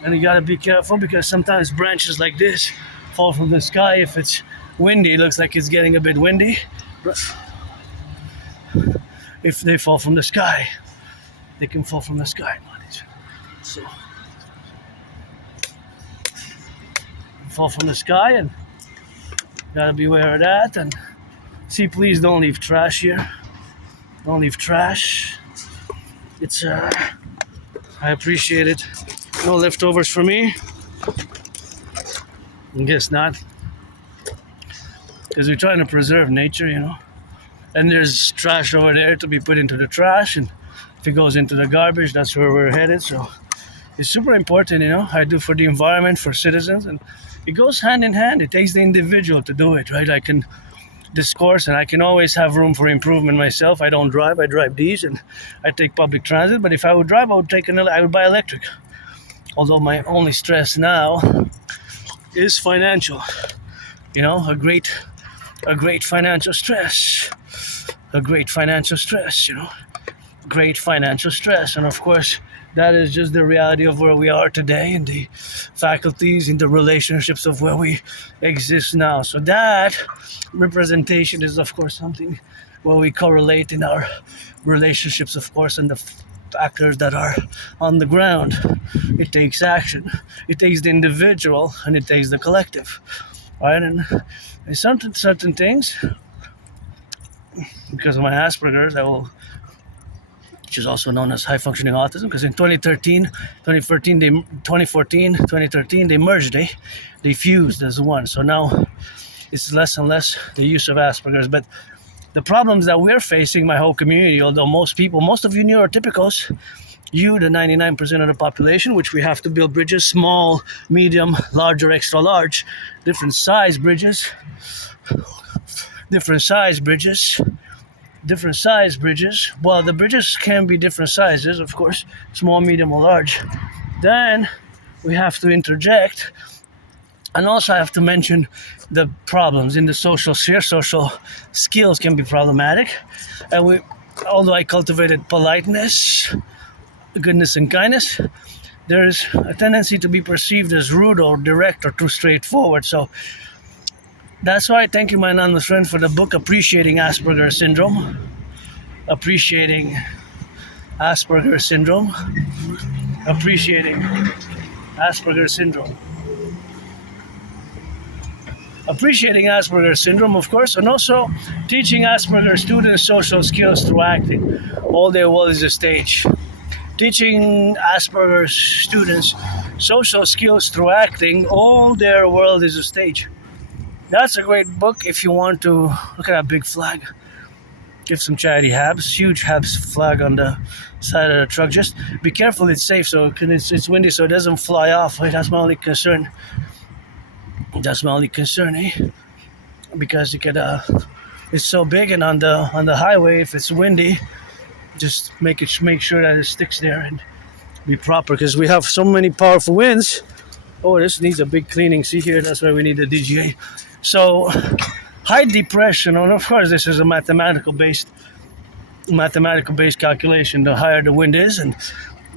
And you gotta be careful, because sometimes branches like this fall from the sky. If it's windy, it looks like it's getting a bit windy. If they fall from the sky, they can fall from the sky. So, fall from the sky, and gotta be aware of that. And see, please don't leave trash here. Don't leave trash. It's I appreciate it. No leftovers for me. I guess not. Because we're trying to preserve nature, And there's trash over there to be put into the trash. And if it goes into the garbage, that's where we're headed. So it's super important, I do for the environment, for citizens. And it goes hand in hand. It takes the individual to do it, right? I can discourse, and I can always have room for improvement myself. I don't drive. I drive these, and I take public transit. But if I would drive, I would buy electric. Although my only stress now is financial. A great financial stress. Great financial stress. And of course, that is just the reality of where we are today, and the faculties, in the relationships of where we exist now. So that representation is, of course, something where we correlate in our relationships, of course, and the factors that are on the ground. It takes action. It takes the individual, and it takes the collective. Right? And certain things, because of my Asperger's, which is also known as high functioning autism, because in 2013, they merged, they fused as one. So now it's less and less the use of Asperger's. But the problems that we're facing, my whole community, although most of you neurotypicals, you, the 99% of the population, which we have to build bridges, small, medium, large, or extra large, different size bridges, different size bridges. Well, the bridges can be different sizes, of course, small, medium, or large. Then we have to interject, and also I have to mention the problems in the social sphere. Social skills can be problematic, and although I cultivated politeness, goodness, and kindness, there is a tendency to be perceived as rude or direct or too straightforward. So that's why I thank you, my anonymous friend, for the book Appreciating Asperger's Syndrome. Appreciating Asperger's Syndrome. Appreciating Asperger's Syndrome. Appreciating Asperger's Syndrome, of course, and also teaching Asperger's students social skills through acting. All their world is a stage. Teaching Asperger's students social skills through acting. All their world is a stage. That's a great book if you want to look at that big flag. Give some charity Habs, huge Habs flag on the side of the truck. Just be careful, it's safe, so it's windy, so it doesn't fly off. That's my only concern. Because you could, it's so big, and on the highway, if it's windy, just make sure that it sticks there and be proper, because we have so many powerful winds. Oh, this needs a big cleaning. See here, that's why we need the DGA. So high depression, and of course this is a mathematical based calculation. The higher the wind is, and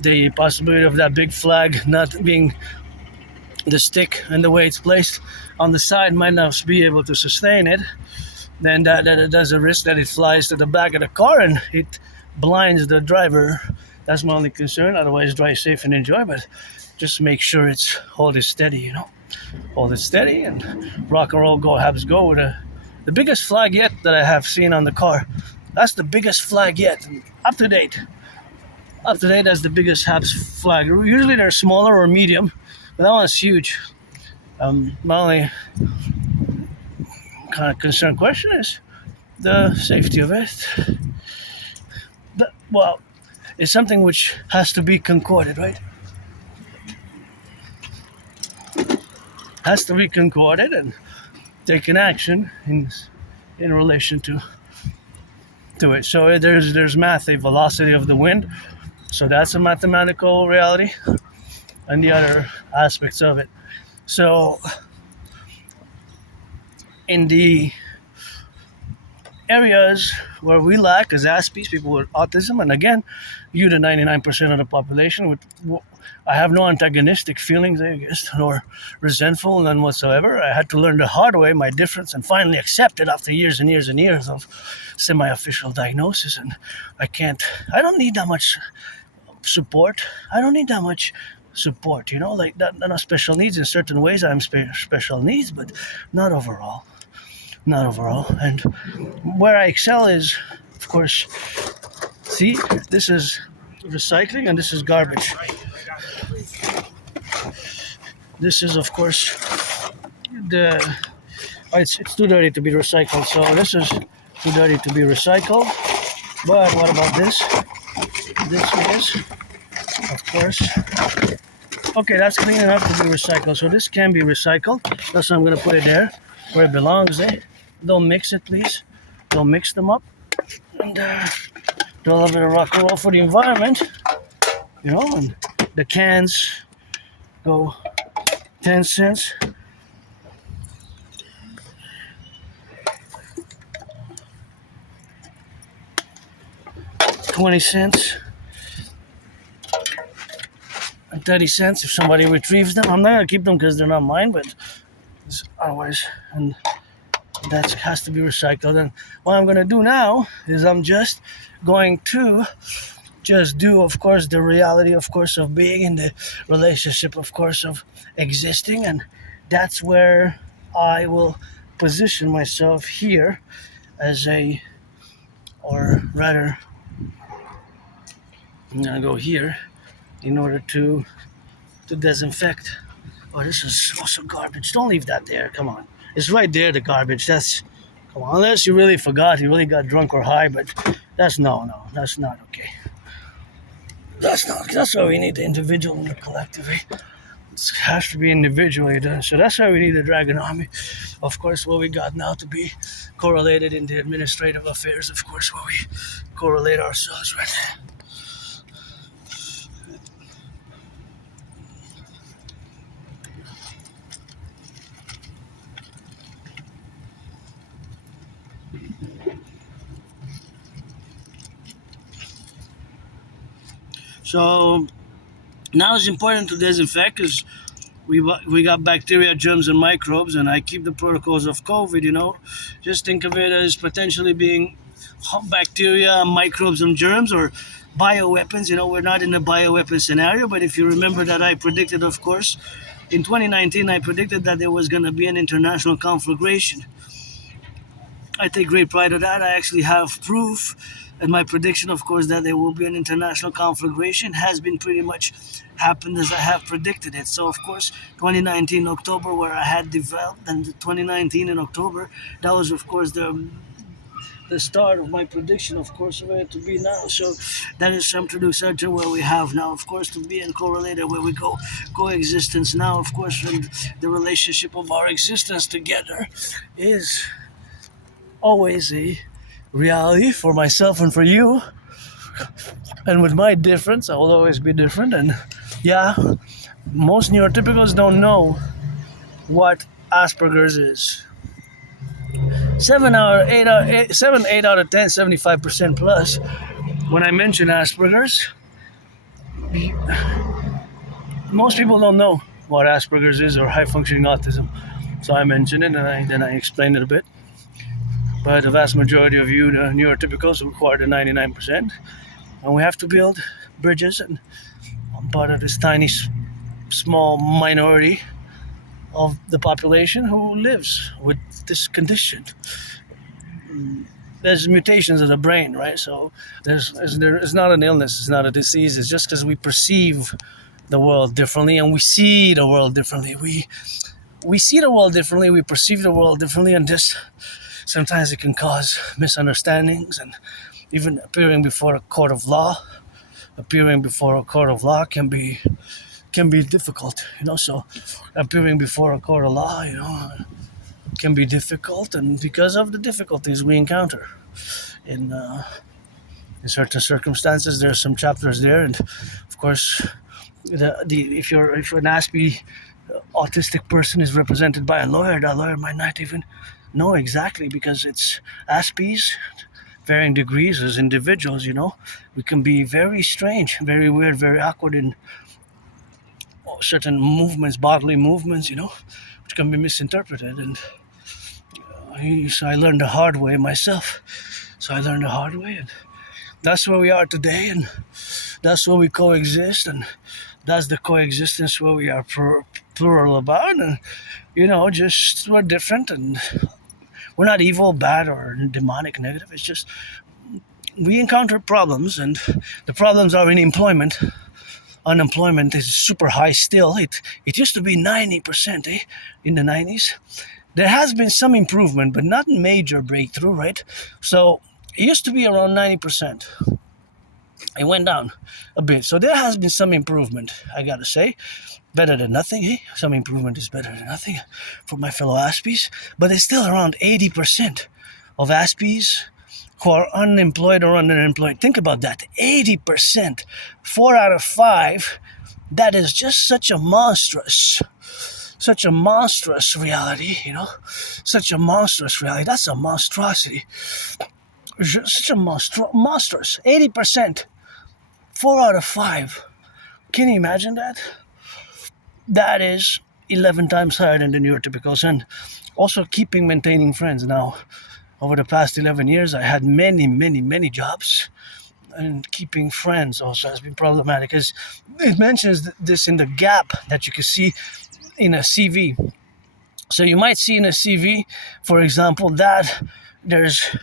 the possibility of that big flag not being the stick and the way it's placed on the side might not be able to sustain it, then that there's a risk that it flies to the back of the car and it blinds the driver. That's my only concern. Otherwise, drive safe and enjoy, but just make sure hold it steady, hold it steady, and rock and roll, go Habs go with the biggest flag yet that I have seen on the car. That's the biggest flag yet, up to date. That's the biggest Habs flag. Usually they're smaller or medium, but that one's huge. My only kind of concern question is the safety of it. Well, it's something which has to be concorded, right? Has to be concorded and taken action in relation to it. So there's math, a velocity of the wind. So that's a mathematical reality, and the other aspects of it. So in the areas where we lack as Aspies, people with autism, and again, you, the 99% of the population, I have no antagonistic feelings, I guess, nor resentful, none whatsoever. I had to learn the hard way my difference and finally accept it after years and years and years of semi-official diagnosis. And I don't need that much support. Like that, not special needs. In certain ways, I'm special needs, but not overall. And where I excel is, of course, see, this is recycling and this is garbage. This is, of course, it's too dirty to be recycled. So this is too dirty to be recycled. But what about this? This is, of course, okay, that's clean enough to be recycled. So this can be recycled. That's why I'm going to put it there where it belongs, Don't mix it, please. Don't mix them up. And do a little bit of rock and roll for the environment. And the cans go 10 cents. $0.20 and 30 cents if somebody retrieves them. I'm not going to keep them because they're not mine, but otherwise, and that has to be recycled. And what I'm going to do now is I'm just going to do, of course, the reality, of course, of being in the relationship, of course, of existing. And that's where I will position myself here or rather, I'm going to go here in order to disinfect. Oh, this is also garbage. Don't leave that there. Come on. It's right there, the garbage. That's, come on, unless you really forgot, you really got drunk or high, but that's no, that's not okay. That's why we need the individual and the collective. It has to be individually done. So that's why we need the Dragon Army. Of course, what we got now to be correlated in the administrative affairs, of course, where we correlate ourselves, right? So now it's important to disinfect because we got bacteria, germs, and microbes, and I keep the protocols of COVID. Just think of it as potentially being bacteria, microbes, and germs, or bioweapons. We're not in a bioweapon scenario, but if you remember that I predicted, of course, in 2019, I predicted that there was going to be an international conflagration. I take great pride in that. I actually have proof, and my prediction, of course, that there will be an international conflagration has been pretty much happened as I have predicted it. So, of course, 2019 October, where I had developed, and 2019 in October, that was, of course, the start of my prediction, of course, where it to be now. So that is something to center where we have now, of course, to be in correlated where we go coexistence now, of course, and the relationship of our existence together is always a reality for myself and for you. And with my difference, I will always be different. And yeah, most neurotypicals don't know what Asperger's is. 7 out of 8 out of 10, 75% plus. When I mention Asperger's, most people don't know what Asperger's is or high functioning autism. So I mention it and then I explain it a bit. But the vast majority of you, the neurotypicals, require the 99%. And we have to build bridges, and I'm part of this tiny, small minority of the population who lives with this condition. There's mutations of the brain, right? So it's not an illness, it's not a disease. It's just because we perceive the world differently and we see the world differently. We see the world differently, we perceive the world differently, and this sometimes it can cause misunderstandings, and even appearing before a court of law. Appearing before a court of law can be difficult, So appearing before a court of law, can be difficult, and because of the difficulties we encounter in certain circumstances, there are some chapters there, and of course, if you're an Aspie autistic person is represented by a lawyer, that lawyer might not even know exactly, because it's Aspies, varying degrees as individuals. We can be very strange, very weird, very awkward in certain movements, bodily movements, which can be misinterpreted. And so I learned the hard way myself. And that's where we are today, and that's where we coexist, and that's the coexistence where we are plural about. And just we're different, and we're not evil, bad, or demonic, negative. It's just we encounter problems, and the problems are in employment. Unemployment is super high still. It used to be 90%, in the 90s. There has been some improvement, but not major breakthrough, right? So it used to be around 90%. It went down a bit. So there has been some improvement, I gotta say. Better than nothing, Some improvement is better than nothing for my fellow Aspies. But it's still around 80% of Aspies who are unemployed or underemployed. Think about that. 80%. 4 out of 5. That is just such a monstrous reality, Such a monstrous reality. That's a monstrosity. Such a monstrous. 80%. 4 out of 5. Can you imagine that? That is 11 times higher than the neurotypicals. And also maintaining friends. Now, over the past 11 years, I had many jobs. And keeping friends also has been problematic. As it mentions this in the gap that you can see in a CV. So you might see in a CV, for example, that there's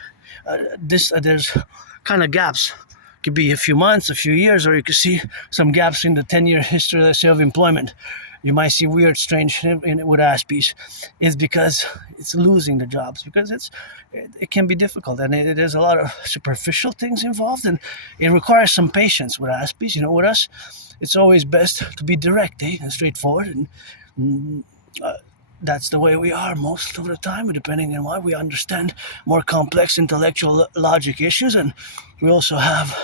kind of gaps. It could be a few months, a few years, or you could see some gaps in the 10-year history, let's say, of employment. you might see weird, strange with Aspies, is because it's losing the jobs, because it can be difficult, and there's a lot of superficial things involved, and it requires some patience with Aspies. With us, it's always best to be direct, and straightforward, and that's the way we are most of the time, depending on why we understand more complex intellectual logic issues, and we also have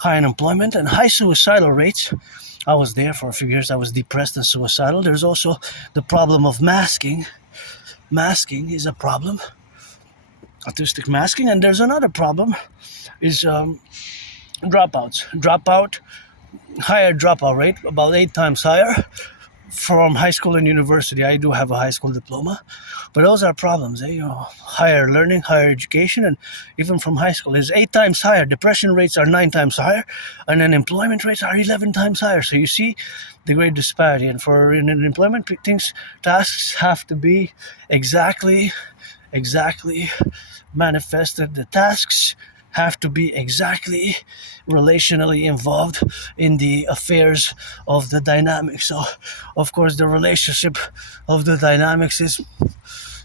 high unemployment and high suicidal rates. I was there for a few years. I was depressed and suicidal. There's also the problem of masking. Masking is a problem, autistic masking, and there's another problem, is dropouts. Higher dropout rate, about 8 times higher from high school and university. I do have a high school diploma, but those are problems. Higher learning, higher education, and even from high school is 8 times higher. Depression rates are 9 times higher, and unemployment rates are 11 times higher. So you see the great disparity. And for employment, tasks have to be exactly manifested. The tasks have to be exactly relationally involved in the affairs of the dynamics. So, of course, the relationship of the dynamics is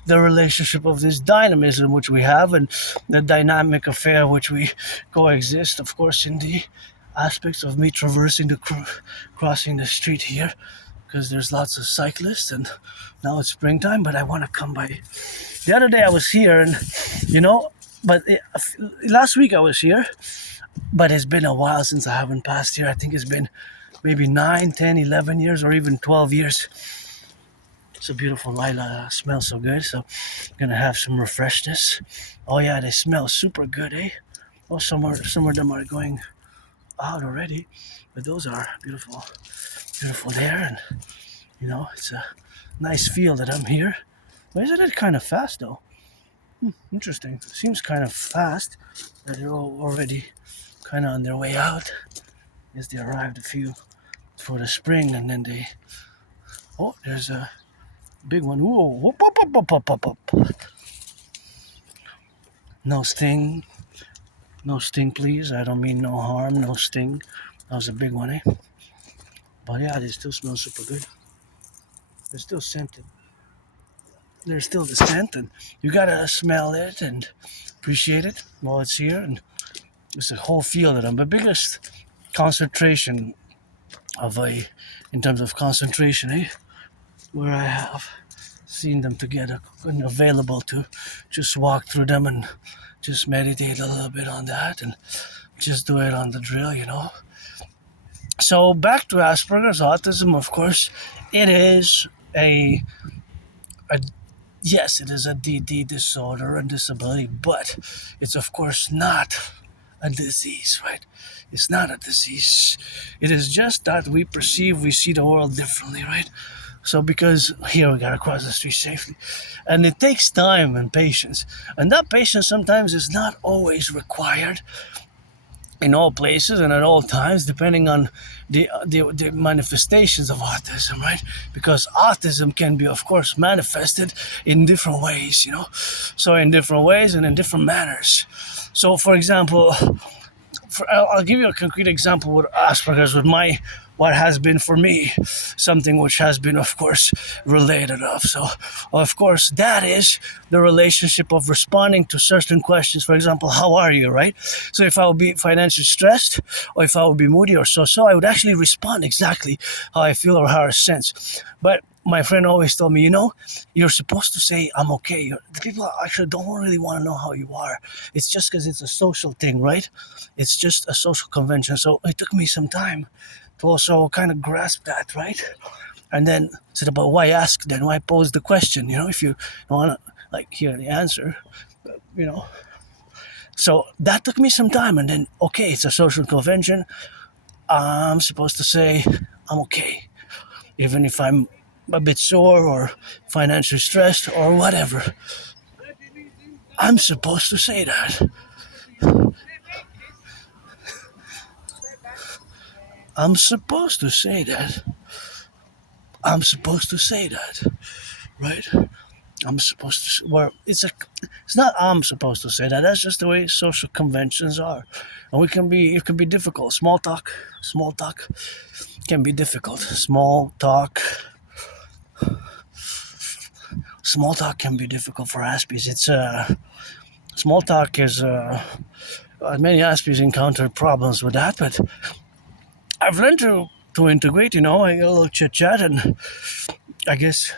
the relationship of this dynamism which we have, and the dynamic affair which we coexist, of course, in the aspects of me traversing crossing the street here, because there's lots of cyclists, and now it's springtime, but I want to come by. The other day I was here, and last week I was here, but it's been a while since I haven't passed here. I think it's been maybe 9, 10, 11 years, or even 12 years. It's a beautiful lilac, smells so good, so I'm gonna have some refreshness. Oh yeah, they smell super good, eh? Oh, some of them are going out already, but those are beautiful there, and it's a nice feel that I'm here. But isn't it kind of fast though? Interesting. Seems kind of fast that they're all already kind of on their way out. Yes, they arrived a few for the spring, and then there's a big one. Whoa, whoop, whoop, whoop, whoop, whoop, whoop. No sting, please. I don't mean no harm, no sting. That was a big one, eh? But yeah, they still smell super good. They're still scented. There's still the scent, and you gotta smell it and appreciate it while it's here. And it's a whole field of them. The biggest concentration in terms of concentration, where I have seen them together and available to just walk through them and just meditate a little bit on that and just do it on the drill, So back to Asperger's autism, of course, it is yes, it is a dedie disorder and disability, but it's of course not a disease, right? It's not a disease. It is just that we see the world differently, right? So because here we gotta cross the street safely, and it takes time and patience, and that patience sometimes is not always required in all places and at all times, depending on the manifestations of autism, right? Because autism can be, of course, manifested in different ways, So in different ways and in different manners. So, for example, I'll give you a concrete example with Asperger's, with what has been for me, something which has been, of course, related of. So, of course, that is the relationship of responding to certain questions. For example, how are you, right? So if I would be financially stressed, or if I would be moody or so, I would actually respond exactly how I feel or how I sense. But my friend always told me, you're supposed to say, I'm okay. The people actually don't really want to know how you are. It's just because it's a social thing, right? It's just a social convention. So it took me some time to also kind of grasp that, right? And then said about why ask then? Why pose the question? If you want to hear the answer, So that took me some time, and then, okay, it's a social convention. I'm supposed to say, I'm okay. Even if I'm a bit sore or financially stressed or whatever. I'm supposed to say that. I'm supposed to say that. Right? I'm supposed to. Well, it's not. I'm supposed to say that. That's just the way social conventions are, and it can be difficult. Small talk can be difficult. Small talk small talk can be difficult for Aspies. It's small talk is many Aspies encounter problems with that, but I've learned to integrate. I get a little chit chat, and I guess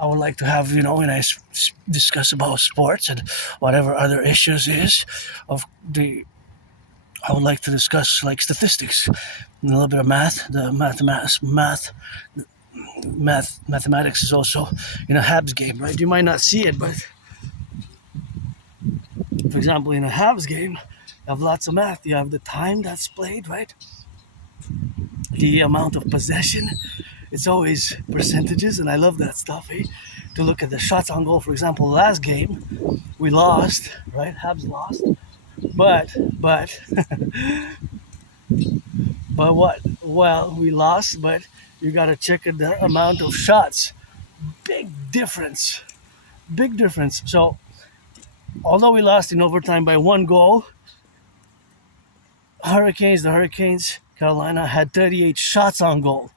I would like to have when I discuss about sports and whatever other issues is of the. I would like to discuss like statistics, and a little bit of math. The mathematics is also in a Habs game, right? You might not see it, but for example, in a Habs game, you have lots of math. You have the time that's played, right? The amount of possession. It's always percentages, and I love that stuff. To look at the shots on goal, for example, last game we lost, right? Habs lost, but but what? Well, we lost, but you got to check the amount of shots. Big difference. Big difference. So, although we lost in overtime by 1 goal, the Hurricanes, Carolina, had 38 shots on goal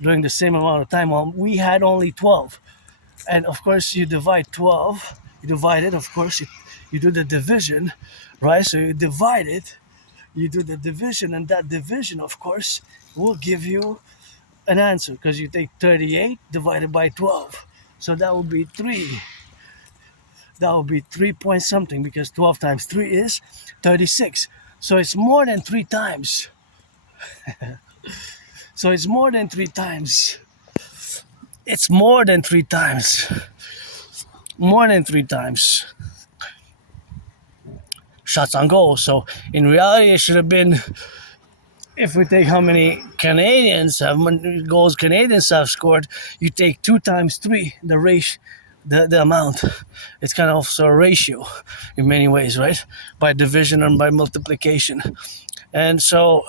during the same amount of time, while we had only 12. And of course, you divide 12, you divide it, of course, you do the division, right? So you divide it, you do the division, and that division, of course, will give you an answer, because you take 38 divided by 12. So that would be 3. That would be 3 point something, because 12 times 3 is 36. So it's more than 3 times. So it's more than 3 times. It's more than 3 times. More than 3 times. Shots on goal. So in reality, it should have been, if we take how many goals Canadians have scored, you take 2 times 3, the amount. It's kind of also a ratio in many ways, right? By division and by multiplication. And so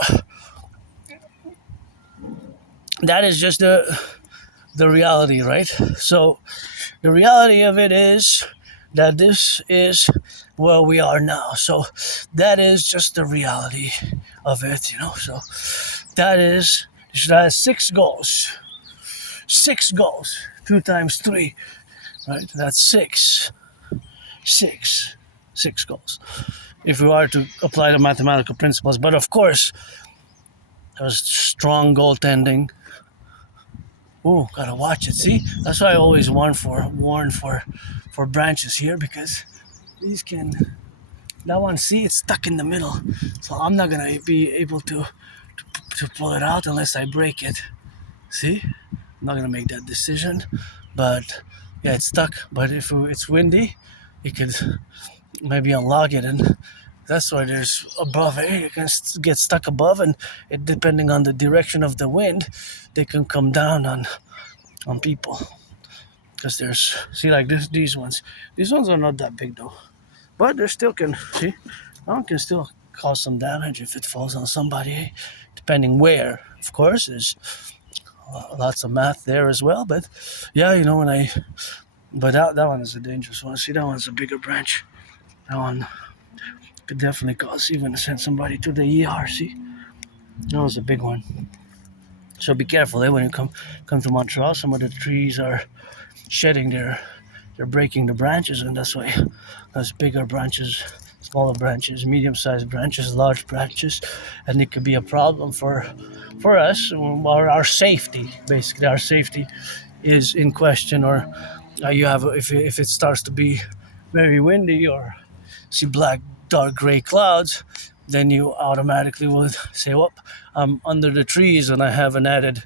that is just the reality, right? So the reality of it is that this is where we are now. So that is just the reality of it, So that is, you should have 6 goals. 6 goals. 2 times 3, right? That's 6. 6 goals. If we are to apply the mathematical principles. But of course, there's strong goaltending. Oh, gotta watch it. See, that's why I always warn for branches here, because these can. That one, see, it's stuck in the middle, so I'm not gonna be able to pull it out unless I break it. See, I'm not gonna make that decision, but yeah, it's stuck. But if it's windy, you could maybe unlock it, and that's why there's above it. You can get stuck above, and it, depending on the direction of the wind, they can come down on people. Because there's, see, like these ones. These ones are not that big though, but they still can, see, that one can still cause some damage if it falls on somebody, depending where. Of course, there's lots of math there as well, but yeah, but that one is a dangerous one. See, that one's a bigger branch. That one could definitely cause, even send somebody to the ER. See, that was a big one. So be careful when you come to Montreal. Some of the trees are shedding, they're breaking the branches, and that's why those bigger branches, smaller branches, medium-sized branches, large branches, and it could be a problem for us, or our safety. Basically, our safety is in question, or you have, if it starts to be very windy or see black, dark gray clouds, then you automatically would say, well, I'm under the trees and I have an added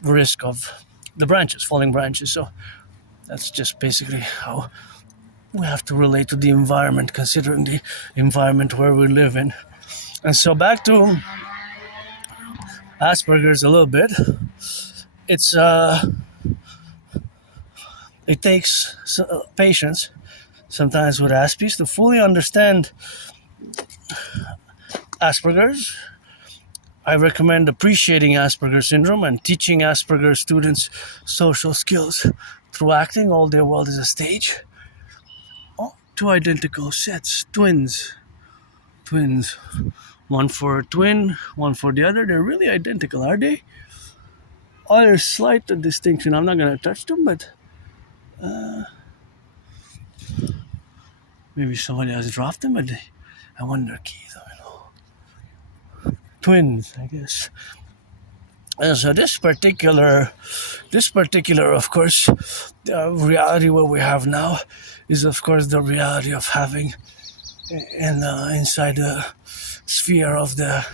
risk of the branches, falling branches. So that's just basically how we have to relate to the environment, considering the environment where we live in. And so back to Asperger's a little bit. It's it takes patience sometimes with Aspies to fully understand Asperger's. I recommend appreciating Asperger's syndrome and teaching Asperger's students social skills through acting. All their world is a stage. Oh, 2 identical sets, twins. One for a twin, one for the other. They're really identical, are they? there's slight distinction. I'm not going to touch them, but maybe somebody has dropped them, but I wonder keys. I know. Twins, I guess. And so this particular, of course, the reality what we have now is, of course, the reality of having inside the sphere of the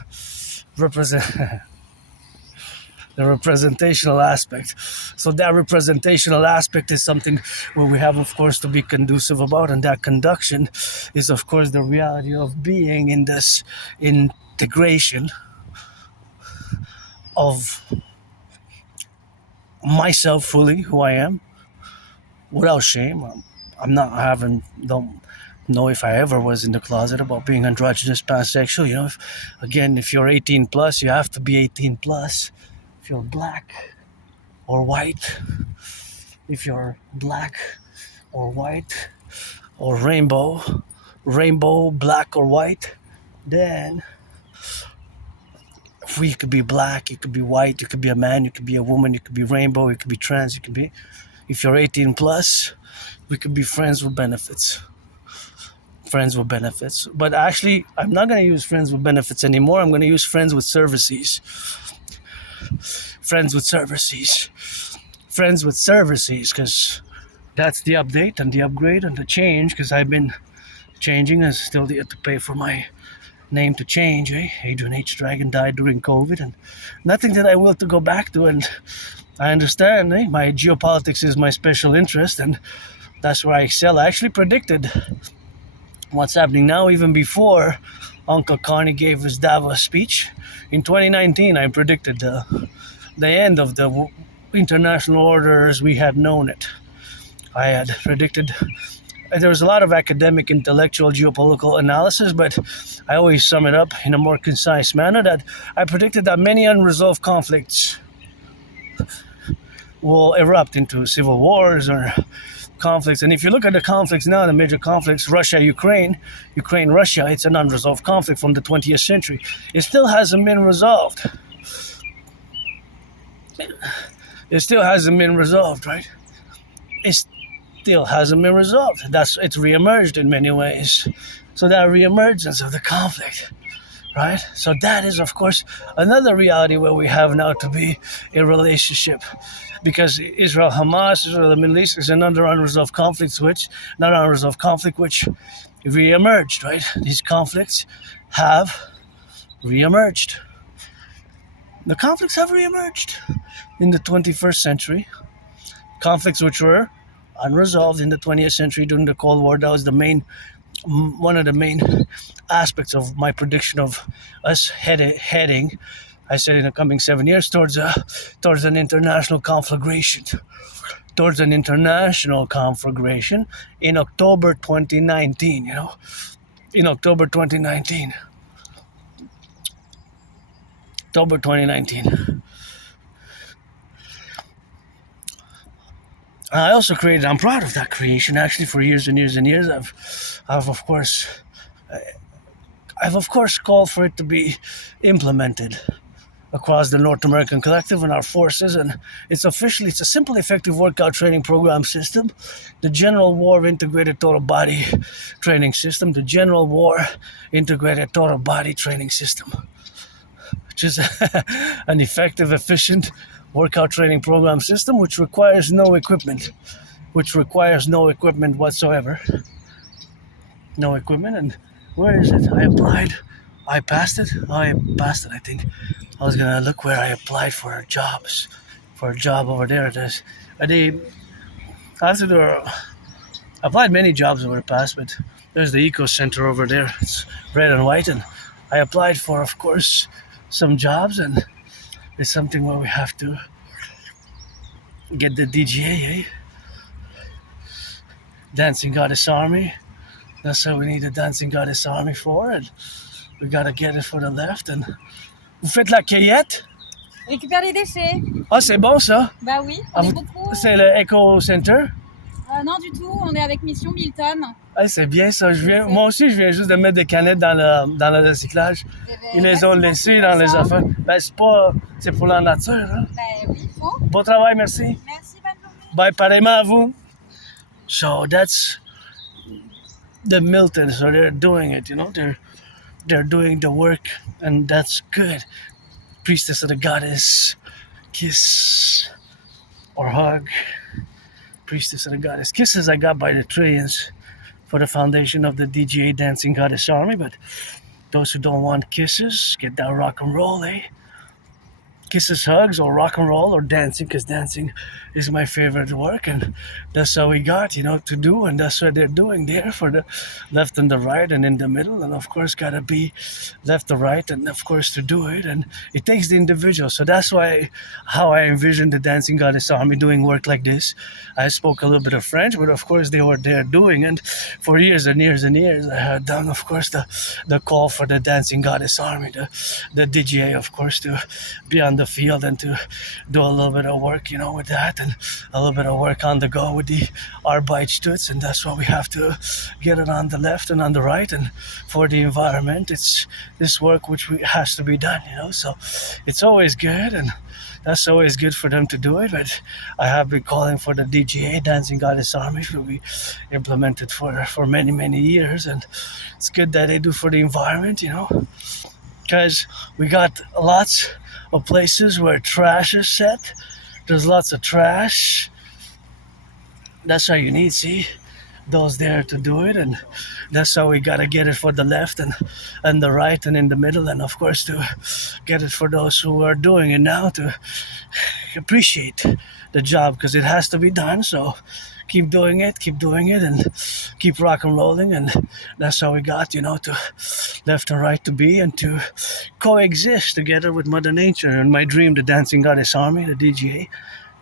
the representational aspect. So that representational aspect is something where we have, of course, to be conducive about, and that conduction is, of course, the reality of being in this integration of myself fully, who I am, without shame. Don't know if I ever was in the closet about being androgynous, pansexual. You know, if you're 18 plus, you have to be 18 plus. If you're black or white, if you're black or white or rainbow, black or white, then you could be black, you could be white, you could be a man, you could be a woman, you could be rainbow, you could be trans, you could be, if you're 18 plus, we could be friends with benefits. But actually, I'm not going to use friends with benefits anymore. I'm going to use friends with services. Friends with services, because that's the update and the upgrade and the change, because I've been changing and still yet to pay for my name to change. Adrian H. Dragon died during COVID, and nothing that I will to go back to, and I understand. My geopolitics is my special interest, and that's where I excel. I actually predicted what's happening now even before Uncle Carney gave his Davos speech. In 2019, I predicted the end of the international order as we had known it. I had predicted. There was a lot of academic, intellectual, geopolitical analysis, but I always sum it up in a more concise manner that I predicted that many unresolved conflicts will erupt into civil wars or conflicts. And if you look at the conflicts now, the major conflicts, Russia-Ukraine, Ukraine-Russia, it's an unresolved conflict from the 20th century. It still hasn't been resolved. It still hasn't been resolved, right? It still hasn't been resolved. It's reemerged in many ways. So that reemergence of the conflict, right? So that is, of course, another reality where we have now to be in relationship. Because Israel-Hamas, Israel, the Middle East is another unresolved conflict which reemerged, right? These conflicts have reemerged. The conflicts have reemerged in the 21st century. Conflicts which were unresolved in the 20th century during the Cold War. That was one of the main aspects of my prediction of us heading, I said, in the coming 7 years towards an international conflagration. In October 2019, in October 2019. I also I'm proud of that creation, actually, for years and years and years. I've of course called for it to be implemented across the North American Collective and our forces, and it's a simple, effective workout training program system, the General War Integrated Total Body Training System, which is an effective, efficient workout training program system which requires no equipment whatsoever. No equipment. And where is it? I passed it, I think. I was gonna look where I applied for a job over there. I applied many jobs over the past, but there's the Eco Center over there. It's red and white, and I applied for, of course, some jobs, and it's something where we have to get the DGA, Dancing Goddess Army. That's what we need the Dancing Goddess Army for, and we gotta get it for the left. And vous faites la cueillette? Récupère les déchets. Ah, c'est bon ça? Bah oui, on est beaucoup. C'est le Eco Center? Non du tout, on est avec Mission Milton. Ah, c'est bien ça. Moi aussi, je viens juste de mettre des canettes dans le recyclage. Ils les ont laissées dans les affaires. Ben, c'est pour la nature, hein? Ben oui. Oh, Bon travail, merci. merci, bonne journée. Bye, pareillement à vous. So that's the Milton, so they're doing it, they're doing the work, and that's good. Priestess of the goddess, kiss or hug. Priestess of the goddess. Kisses I got by the trillions for the foundation of the DGA Dancing Goddess Army, but those who don't want kisses, get that rock and roll, eh? Kisses, hugs, or rock and roll, or dancing, because dancing is my favorite work, and that's how we got, to do, and that's what they're doing there for the left and the right and in the middle, and of course gotta be left to right, and of course to do it, and it takes the individual. So that's why how I envisioned the Dancing Goddess Army doing work like this. I spoke a little bit of French, but of course they were there doing, and for years and years and years I had done, of course, the call for the Dancing Goddess Army, the DGA, of course, to be on the field and to do a little bit of work, with that, and a little bit of work on the go with the Arbeitsstutz, and that's why we have to get it on the left and on the right. And for the environment, it's this work which has to be done, so it's always good, and that's always good for them to do it. But I have been calling for the DGA, Dancing Goddess Army, to be implemented for many, many years, and it's good that they do for the environment, because we got lots of places where trash is set. There's lots of trash. That's why you need, those there to do it, and that's how we gotta get it for the left and the right and in the middle, and of course to get it for those who are doing it now to appreciate the job, because it has to be done. So keep doing it, and keep rock and rolling, and that's how we got, to left and right to be, and to coexist together with Mother Nature. And my dream, the Dancing Goddess Army, the DGA,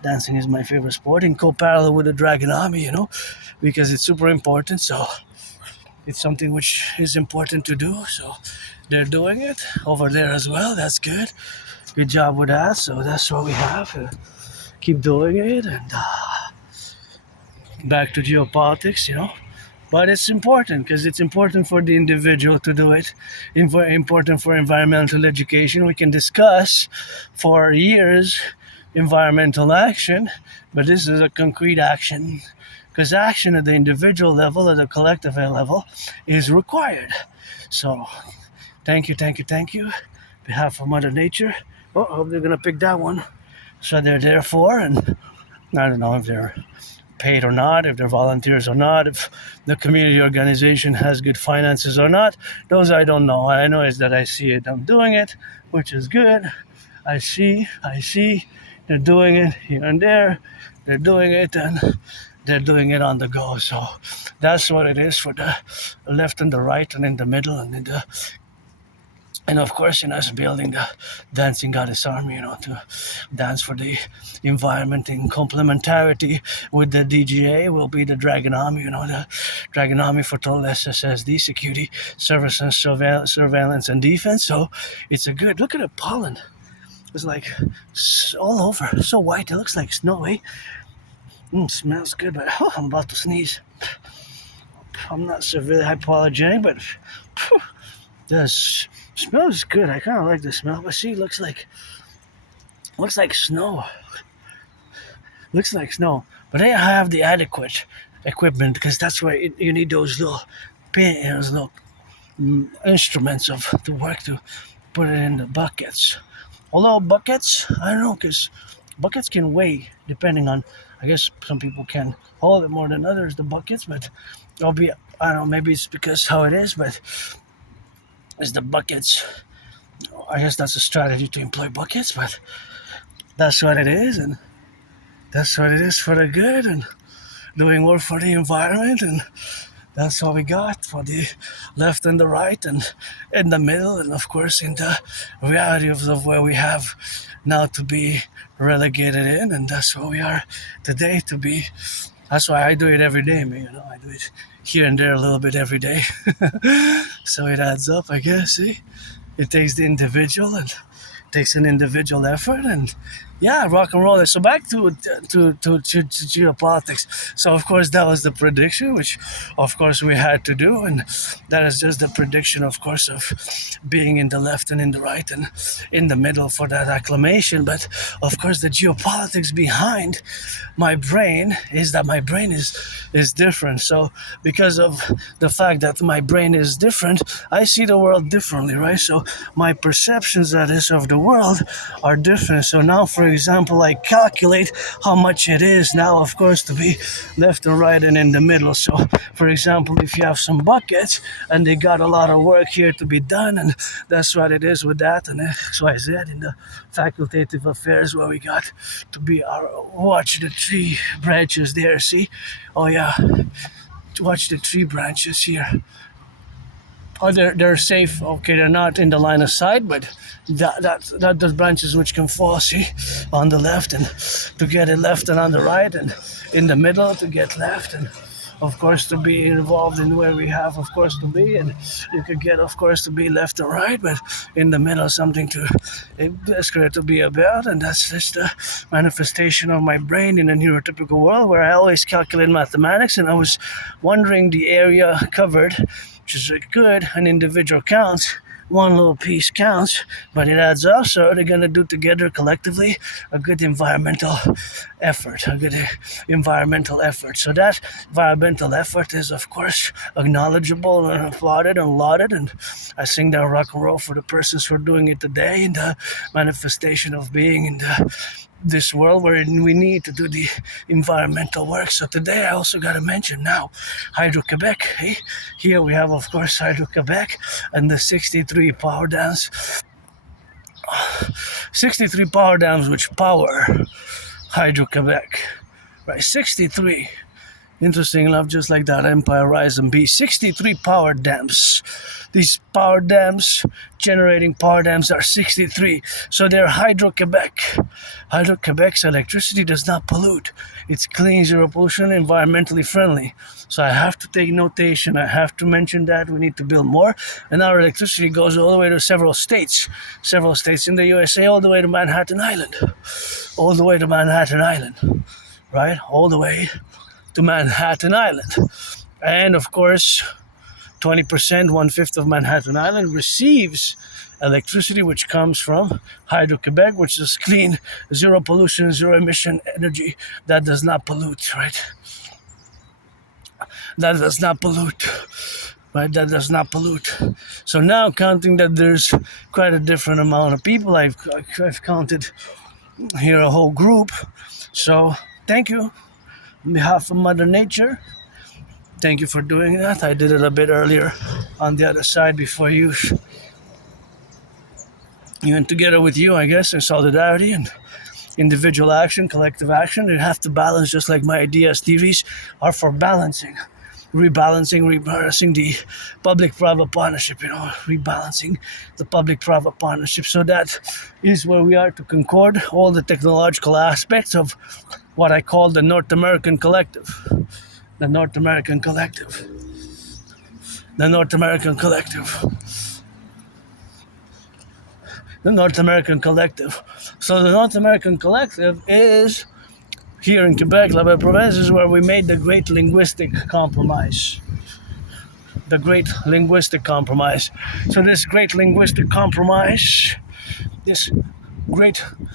dancing is my favorite sport, in co-parallel with the Dragon Army, because it's super important. So it's something which is important to do. So they're doing it over there as well. That's good. Good job with that. So that's what we have. Keep doing it, and back to geopolitics, But it's important, because it's important for the individual to do it. Important for environmental education. We can discuss for years environmental action, but this is a concrete action, because action at the individual level, at the collective level, is required. So thank you. On behalf of Mother Nature. I hope they're going to pick that one. So they're there for, and I don't know if they're paid or not, if they're volunteers or not, if the community organization has good finances or not. Those I don't know. I know is that I see it. I'm doing it, which is good. I see. They're doing it here and there. They're doing it, and they're doing it on the go. So that's what it is for the left and the right and in the middle and of course, us building the Dancing Goddess Army, to dance for the environment in complementarity with the DGA will be the Dragon Army, the Dragon Army for total SSSD, security, service and surveillance and defense. So it's a good, look at the pollen. It's like all over, so white, it looks like snow, eh? Smells good, but I'm about to sneeze. I'm not severely hypoallergenic, but this smells good. I kind of like the smell, but see, looks like snow. Looks like snow, but I have the adequate equipment, because that's why you need those little instruments of the work to put it in the buckets. Although buckets, I don't know, because buckets can weigh depending on, I guess some people can hold it more than others, the buckets, but I don't know, maybe it's because how it is, but it's the buckets. I guess that's a strategy to employ buckets, but that's what it is, and that's what it is for the good, and doing work for the environment, and that's what we got for the left and the right and in the middle, and of course in the reality of where we have now to be relegated in, and that's where we are today to be. That's why I do it every day, man. I do it here and there a little bit every day. So it adds up, I guess, see? It takes the individual and takes an individual effort, and yeah, rock and roll. So back to geopolitics. So of course that was the prediction, which of course we had to do, and that is just the prediction, of course, of being in the left and in the right and in the middle for that acclamation. But of course, the geopolitics behind my brain is that my brain is different. So because of the fact that my brain is different, I see the world differently, right? So my perceptions, that is, of the world are different. So now, for example, I calculate how much it is now, of course, to be left and right and in the middle. So, for example, if you have some buckets and they got a lot of work here to be done, and that's what it is with that, and XYZ in the facultative affairs, where we got to be watch the tree branches there, see? Oh yeah, watch the tree branches here. Oh, they're safe. Okay, they're not in the line of sight, but that those branches which can fall, see, on the left, and to get it left, and on the right, and in the middle to get left, and of course to be involved in where we have, of course, to be, and you could get, of course, to be left and right, but in the middle something to to be about, and that's just a manifestation of my brain in a neurotypical world where I always calculate mathematics, and I was wondering the area covered, which is good, an individual counts, one little piece counts, but it adds up, so they're going to do together collectively a good environmental effort, So that environmental effort is, of course, acknowledgeable and applauded and lauded, and I sing that rock and roll for the persons who are doing it today in the manifestation of being in this world where we need to do the environmental work. So today I also got to mention now Hydro-Quebec. Hey? Here we have, of course, Hydro-Quebec and the 63 power dams. 63 power dams which power Hydro-Quebec. Right, 63. Interesting enough, just like that Empire Rise and Be. 63 power dams. These power dams, generating power dams, are 63. So they're Hydro-Quebec. Hydro-Quebec's electricity does not pollute. It's clean, zero pollution, environmentally friendly. So I have to take notation. I have to mention that we need to build more. And our electricity goes all the way to several states in the USA, all the way to Manhattan Island. Right? All the way to Manhattan Island. And of course, 20%, 1/5 of Manhattan Island receives electricity which comes from Hydro-Quebec, which is clean, zero pollution, zero emission energy that does not pollute, right? That does not pollute. So now, counting that there's quite a different amount of people, I've counted here a whole group. So thank you on behalf of Mother Nature. Thank you for doing that. I did it a bit earlier on the other side before you and together with you, I guess, in solidarity and individual action, collective action. You have to balance, just like my ideas theories are for rebalancing the public-private partnership, rebalancing the public-private partnership. So that is where we are to concord all the technological aspects of what I call the North American Collective. The North American Collective. The North American Collective. So the North American Collective is here in Quebec, La Belle Province, is where we made the great linguistic compromise. So this great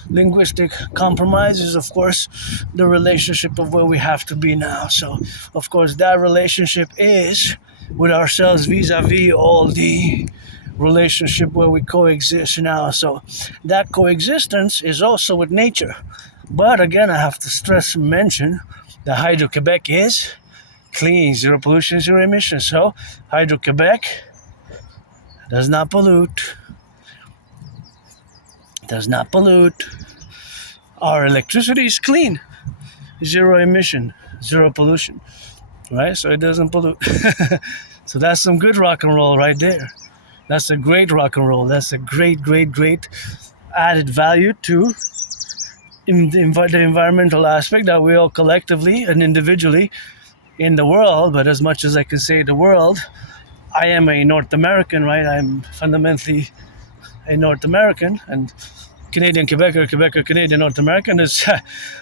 linguistic compromise is, of course, the relationship of where we have to be now. So, of course, that relationship is with ourselves vis-a-vis all the relationship where we coexist now. So that coexistence is also with nature. But again, I have to stress and mention that Hydro-Quebec is clean, zero pollution, zero emissions. So Hydro-Quebec does not pollute. Our electricity is clean, zero emission, zero pollution, right? So it doesn't pollute. So that's some good rock and roll right there. That's a great rock and roll. That's a great added value to the environmental aspect that we all collectively and individually in the world, but as much as I can say the world, I am a North American, right? I'm fundamentally a North American, and Canadian Quebecer, Quebecer Canadian North American.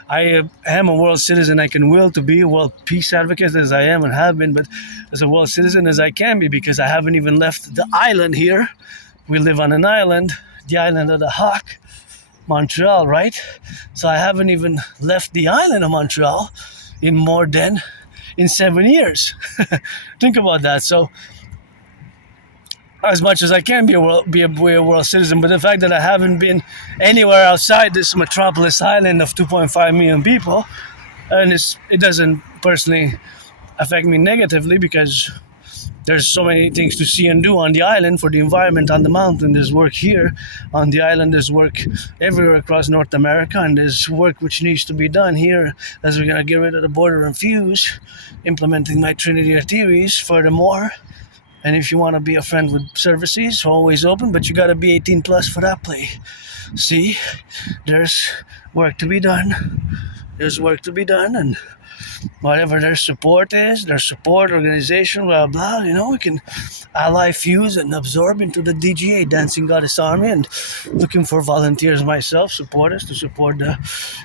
I am a world citizen. I can will to be a world peace advocate as I am and have been, but as a world citizen as I can be, because I haven't even left the island here. We live on an island, the island of the Hawk, Montreal, right? So I haven't even left the island of Montreal in 7 years. Think about that. So as much as I can be a world citizen, but the fact that I haven't been anywhere outside this metropolis island of 2.5 million people, and it doesn't personally affect me negatively, because there's so many things to see and do on the island. For the environment on the mountain, there's work here on the island, there's work everywhere across North America, and there's work which needs to be done here as we're going to get rid of the border and fuse, implementing my Trinity of theories furthermore. And if you want to be a friend with services, always open, but you got to be 18 plus for that play. See, there's work to be done. There's work to be done, and whatever their support is, their support organization, blah, blah, we can ally, fuse, and absorb into the DGA, Dancing Goddess Army, and looking for volunteers myself, supporters, to support the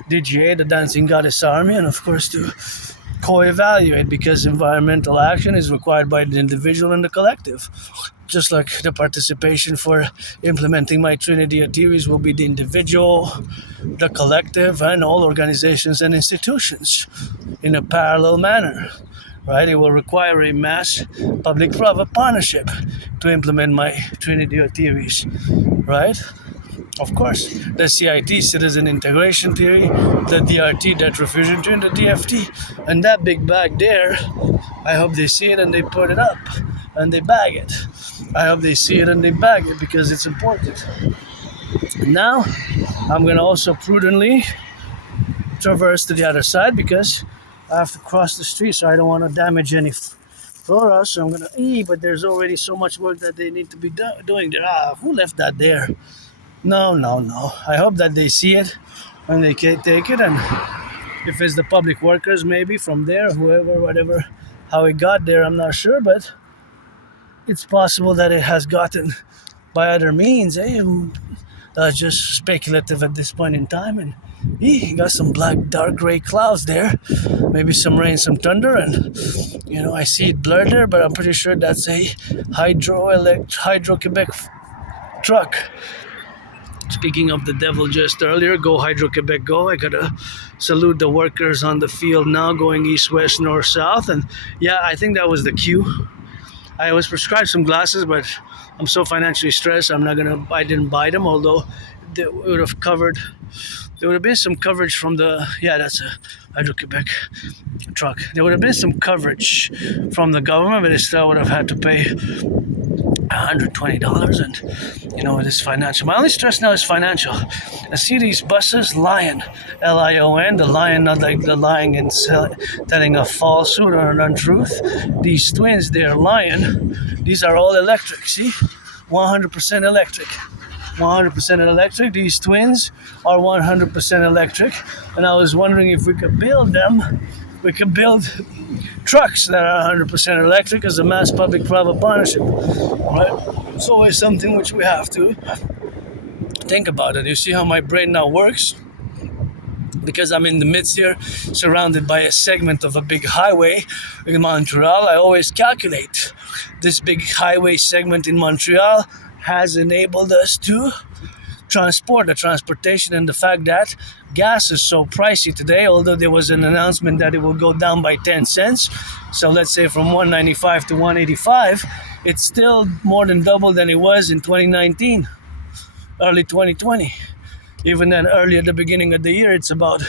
DGA, the Dancing Goddess Army, and of course to co-evaluate, because environmental action is required by the individual and the collective. Just like the participation for implementing my Trinity of theories will be the individual, the collective, and all organizations and institutions in a parallel manner, right? It will require a mass public-private partnership to implement my Trinity of theories, right? Of course, the CIT, Citizen Integration Theory, the DRT, Debt Refusion Theory, and the DFT. And that big bag there, I hope they see it and they put it up and they bag it. I hope they see it and they bag it, because it's important. Now, I'm going to also prudently traverse to the other side, because I have to cross the street, so I don't want to damage any flora. So I'm going to but there's already so much work that they need to be doing there. Who left that there? No. I hope that they see it and they can take it. And if it's the public workers, maybe from there, whoever, whatever, how it got there, I'm not sure. But it's possible that it has gotten by other means. That's just speculative at this point in time. And you got some black, dark gray clouds there. Maybe some rain, some thunder. And, I see it blurred there, but I'm pretty sure that's a Hydro-Quebec truck. Speaking of the devil just earlier, go Hydro-Quebec, go. I gotta salute the workers on the field now, going east, west, north, south. And yeah, I think that was the cue. I was prescribed some glasses, but I'm so financially stressed, I didn't buy them, although they would have covered, there would have been some coverage from that's a Hydro-Quebec truck. There would have been some coverage from the government, but I still would have had to pay $120, and it is financial. My only stress now is financial. I see these buses lying, Lion, the lion, not like the lying and telling a falsehood or an untruth. These twins, they're lying. These are all electric, see? 100% electric. 100% electric. These twins are 100% electric, and I was wondering if we could build them. We can build trucks that are 100% electric as a mass public-private partnership, right? It's always something which we have to think about it. You see how my brain now works? Because I'm in the midst here, surrounded by a segment of a big highway in Montreal. I always calculate this big highway segment in Montreal has enabled us to transport, the transportation, and the fact that gas is so pricey today, although there was an announcement that it will go down by 10 cents. So let's say from 195 to 185, it's still more than double than it was in 2019, early 2020. Even then, early at the beginning of the year, it's about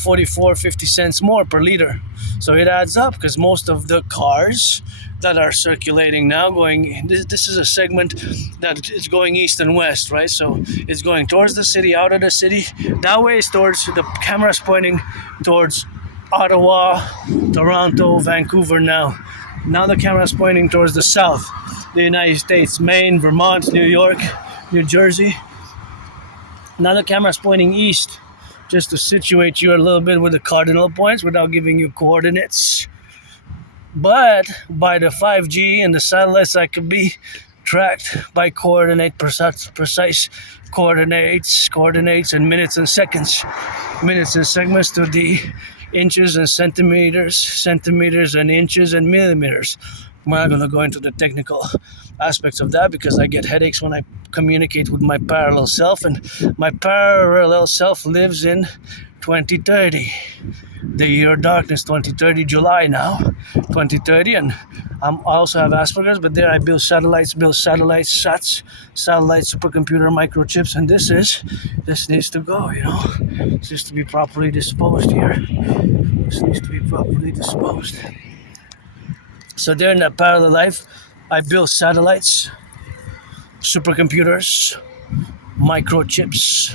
44, 50 cents more per liter. So it adds up, because most of the cars that are circulating now this is a segment that is going east and west, right? So it's going towards the city, out of the city. That way is towards, the camera's pointing towards Ottawa, Toronto, Vancouver now. Now the camera's pointing towards the south, the United States, Maine, Vermont, New York, New Jersey. Now the camera's pointing east, just to situate you a little bit with the cardinal points without giving you coordinates. But by the 5G and the satellites I could be tracked by precise coordinates and minutes and seconds, minutes and segments to the inches and centimeters and inches and millimeters. I'm not going to go into the technical aspects of that because I get headaches when I communicate with my parallel self, and my parallel self lives in 2030, the year of darkness, 2030, July now, 2030, and I also have Asperger's, but there I build satellites, SATs, satellite supercomputer microchips, and this needs to go, This needs to be properly disposed here. So there in that parallel life, I build satellites, supercomputers, microchips,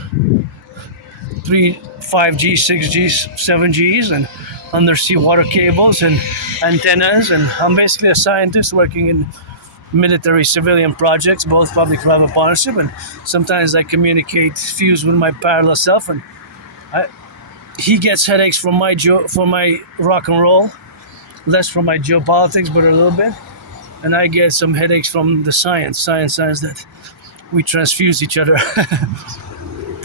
5G, 6G, 7Gs, and undersea water cables and antennas. And I'm basically a scientist working in military civilian projects, both public-private partnership, and sometimes I communicate, fuse with my parallel self, and he gets headaches from my rock and roll, less from my geopolitics, but a little bit, and I get some headaches from the science that we transfuse each other.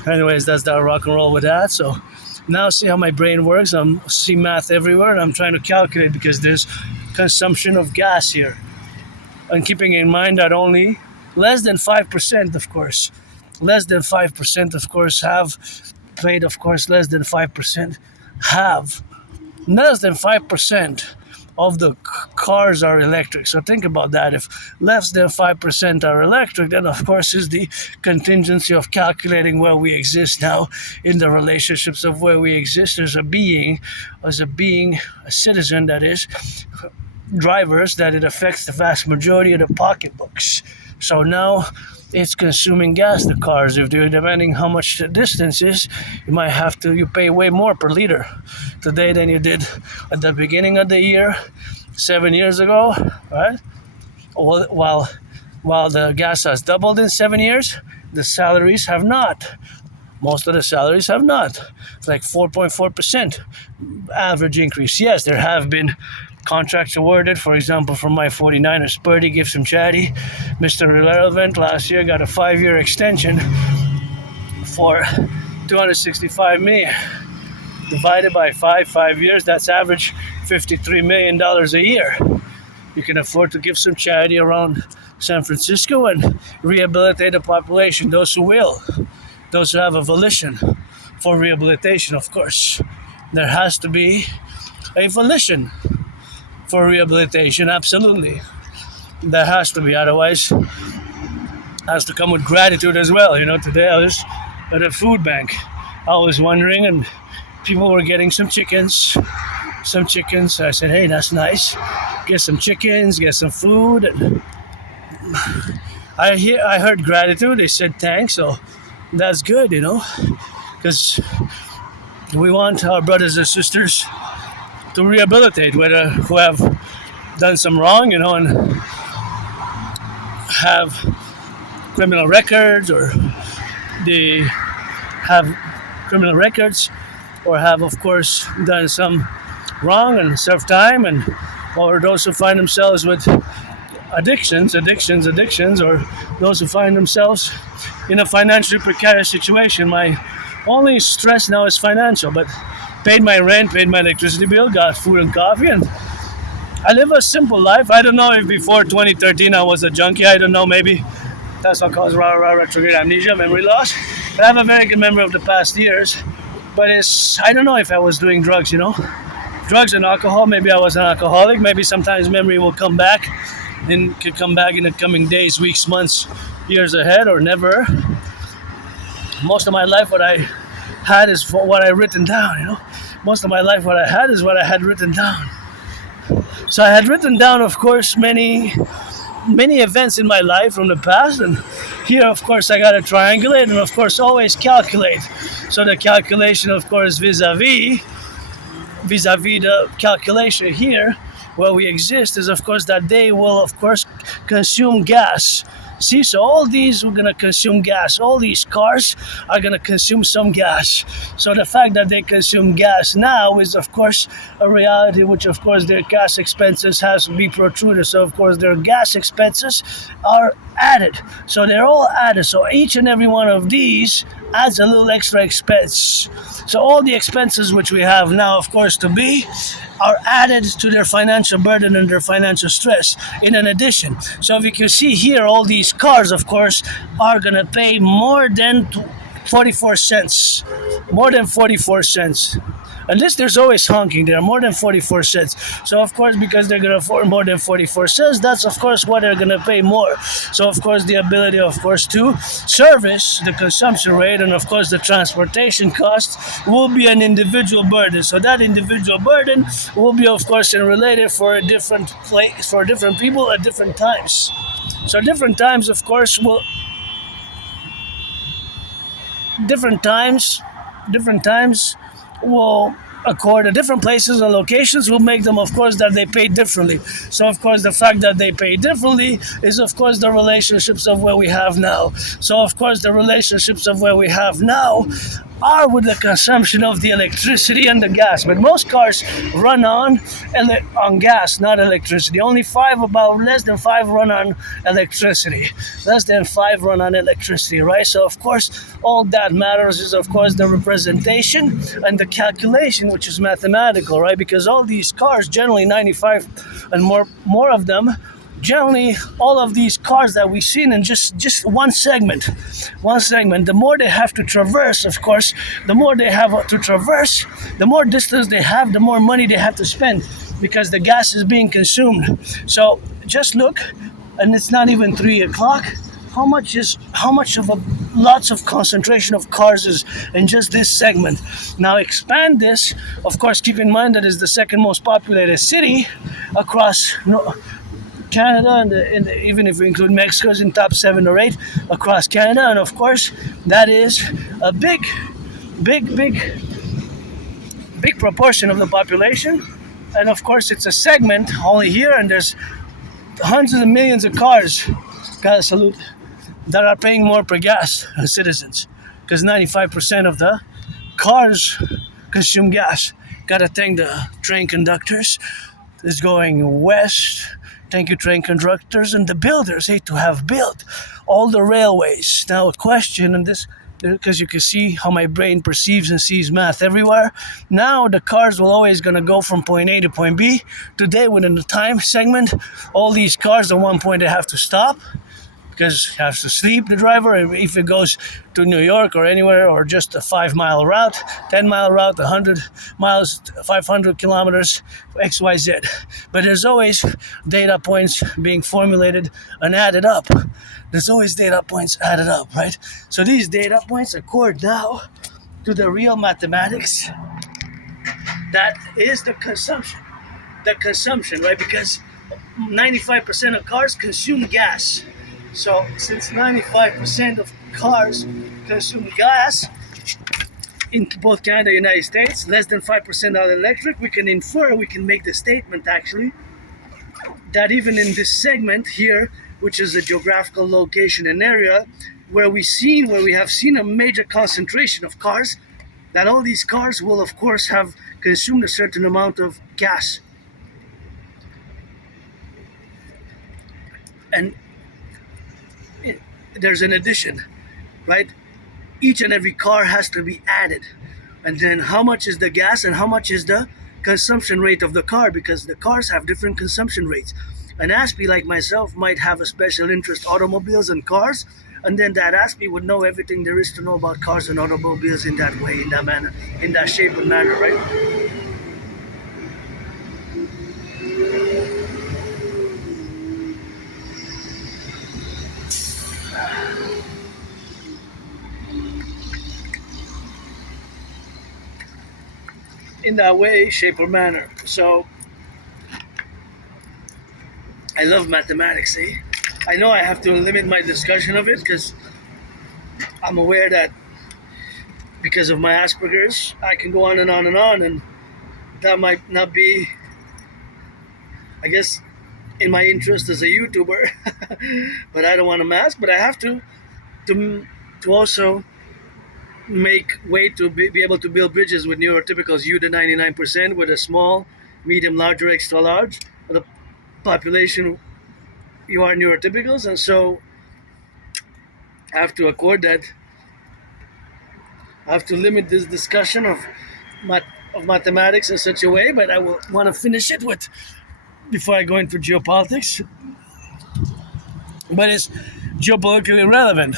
Anyways, that's that rock and roll with that. So now see how my brain works. I see math everywhere, and I'm trying to calculate because there's consumption of gas here. And keeping in mind that only less than 5%, of course, less than 5%, of course, have played, of course, less than 5% have. Less than 5% of the cars are electric. So think about that. If less than 5% are electric, then of course is the contingency of calculating where we exist now in the relationships of where we exist. There's a being, a citizen that is, drivers, that it affects the vast majority of the pocketbooks. So now it's consuming gas, the cars. If they're depending how much the distance is, you pay way more per liter today than you did at the beginning of the year, 7 years ago, right? While the gas has doubled in 7 years, the salaries have not. Most of the salaries have not. It's like 4.4% average increase. Yes, there have been contracts awarded, for example, from my 49ers, Purdy, gives some chatty. Mr. Irrelevant last year got a 5-year extension for $265 million. Divided by 5 years, that's average $53 million a year. You can afford to give some charity around San Francisco and rehabilitate the population, those who will, those who have a volition for rehabilitation, of course. There has to be a volition for rehabilitation, absolutely. That has to be, otherwise has to come with gratitude as well. Today I was at a food bank. I was wondering, and people were getting some chickens. I said, hey, that's nice. Get some chickens, get some food. And I heard gratitude. They said thanks, so that's good, because we want our brothers and sisters to rehabilitate, who have done some wrong, and have criminal records, or they have criminal records, or have, of course, done some wrong and served time, or those who find themselves with addictions, or those who find themselves in a financially precarious situation. My only stress now is financial, but paid my rent, paid my electricity bill, got food and coffee, and I live a simple life. I don't know if before 2013 I was a junkie. I don't know, maybe that's what caused retrograde amnesia, memory loss. But I have a very good memory of the past years. But I don't know if I was doing drugs, Drugs and alcohol, maybe I was an alcoholic. Maybe sometimes memory will come back, and could come back in the coming days, weeks, months, years ahead, or never. Most of my life, what I had is what I written down, Most of my life, what I had is what I had written down. So I had written down, of course, many events in my life from the past, and here, of course, I got to triangulate and, of course, always calculate. So the calculation, of course, vis-a-vis the calculation here, where we exist, is, of course, that they will, of course, consume gas. See, so all these are gonna consume gas. All these cars are gonna consume some gas. So the fact that they consume gas now is, of course, a reality, which, of course, their gas expenses has to be protruded. So, of course, their gas expenses are added. So they're all added. So each and every one of these adds a little extra expense. So all the expenses which we have now, of course, to be, are added to their financial burden and their financial stress in an addition. So if you can see here, all these cars, of course, are going to pay more than 44 cents. More than 44 cents. At least there's always honking there, more than 44 cents. So, of course, because they're going to afford more than 44 cents, that's, of course, what they're going to pay more. So, of course, the ability, of course, to service the consumption rate and, of course, the transportation cost will be an individual burden. So that individual burden will be, of course, related for a different place, for different people at different times. So different times, of course, will... Different times will accord to different places and locations will make them, of course, that they pay differently. So, of course, the fact that they pay differently is, of course, the relationships of where we have now. So, of course, the relationships of where we have now are with the consumption of the electricity and the gas. But most cars run on gas, not electricity. Only less than five run on electricity. Less than five run on electricity, right? So, of course, all that matters is, of course, the representation and the calculation, which is mathematical, right? Because all these cars, generally 95 and more of them, generally all of these cars that we've seen in just one segment, the more they have to traverse, of course, the more they have to traverse, the more distance they have, the more money they have to spend because the gas is being consumed. So just look, and it's not even 3 o'clock. How much of lots of concentration of cars is in just this segment. Now expand this, of course, keep in mind that it's the second most populated city across Canada, and even if we include Mexico, is in top 7 or 8 across Canada, and of course that is a big proportion of the population, and of course it's a segment only here, and there's hundreds of millions of cars, gotta salute, that are paying more per gas as citizens, because 95% of the cars consume gas. Gotta thank the train conductors that's going west. Thank you, train conductors and the builders, to have built all the railways. Now a question, and this, because you can see how my brain perceives and sees math everywhere. Now the cars will always going to go from point A to point B. Today, within the time segment, all these cars at one point they have to stop because he has to sleep, the driver. If it goes to New York or anywhere, or just a 5-mile route, 10-mile route, 100 miles, 500 kilometers, XYZ. But there's always data points being formulated and added up. There's always data points added up, right? So these data points accord now to the real mathematics that is the consumption. The consumption, right? Because 95% of cars consume gas. So since 95% of cars consume gas in both Canada and the United States, less than 5% are electric, we can infer, we can make the statement actually, that even in this segment here, which is a geographical location and area where we have seen a major concentration of cars, that all these cars will of course have consumed a certain amount of gas. And there's an addition, right? Each and every car has to be added. And then how much is the gas and how much is the consumption rate of the car, because the cars have different consumption rates. An Aspie like myself might have a special interest automobiles and cars, and then that Aspie would know everything there is to know about cars and automobiles in that way, in that manner, in that shape and manner, right? In that way, shape, or manner. So, I love mathematics, I know I have to limit my discussion of it because I'm aware that because of my Asperger's, I can go on and on and on, and that might not be, I guess, in my interest as a YouTuber, but I don't want to mask. But I have to also make way to be able to build bridges with neurotypicals. You, the 99%, with a small, medium, large, or extra large of the population. You are neurotypicals, and so I have to accord that. I have to limit this discussion of mathematics in such a way, but I will want to finish it with before I go into geopolitics. But it's geopolitically relevant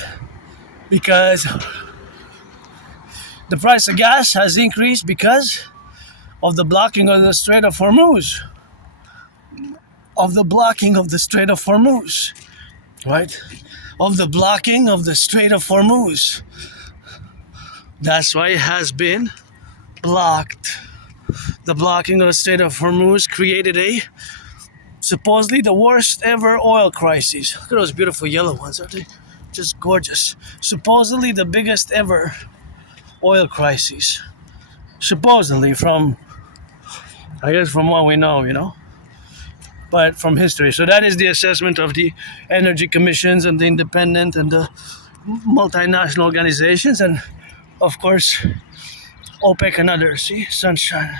because the price of gas has increased because of the blocking of the Strait of Hormuz. Of the blocking of the Strait of Hormuz, right? Of the blocking of the Strait of Hormuz. That's why it has been blocked. The blocking of the Strait of Hormuz created a supposedly the worst ever oil crisis. Look at those beautiful yellow ones, aren't they? Just gorgeous. Supposedly the biggest ever oil crisis. Supposedly, from I guess from what we know, but from history. So that is the assessment of the energy commissions and the independent and the multinational organizations, and of course OPEC and others. See, sunshine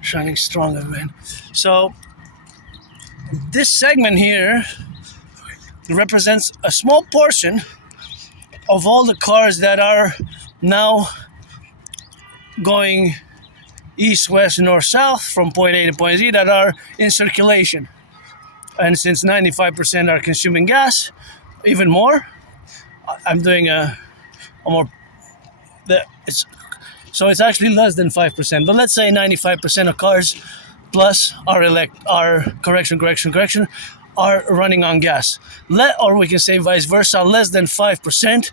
shining strong again. So this segment here represents a small portion of all the cars that are now going east, west, north, south from point A to point Z that are in circulation. And since 95% are consuming gas, even more, I'm doing a more, it's actually less than 5%, but let's say 95% of cars plus are running on gas. Or we can say vice versa, less than 5%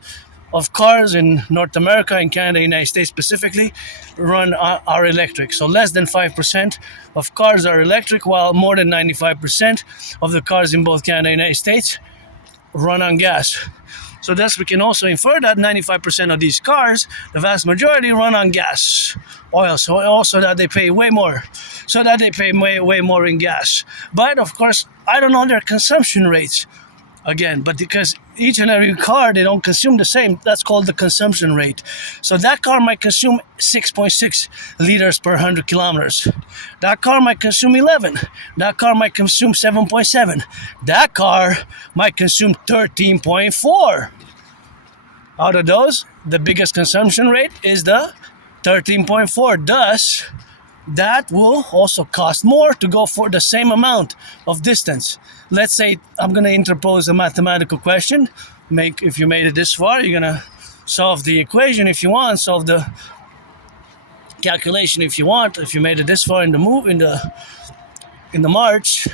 of cars in North America, in Canada, United States specifically, are electric. So less than 5% of cars are electric, while more than 95% of the cars in both Canada and United States run on gas. So thus we can also infer that 95% of these cars, the vast majority, run on gas, oil. So also that they pay way more. So that they pay way more in gas. But of course, I don't know their consumption rates. Again, but because each and every car, they don't consume the same. That's called the consumption rate. So that car might consume 6.6 liters per 100 kilometers. That car might consume 11. That car might consume 7.7. That car might consume 13.4. Out of those, the biggest consumption rate is the 13.4. Thus, that will also cost more to go for the same amount of distance. Let's say I'm going to interpose a mathematical question. If you made it this far, you're going to solve the equation if you want, solve the calculation if you want. If you made it this far in the march,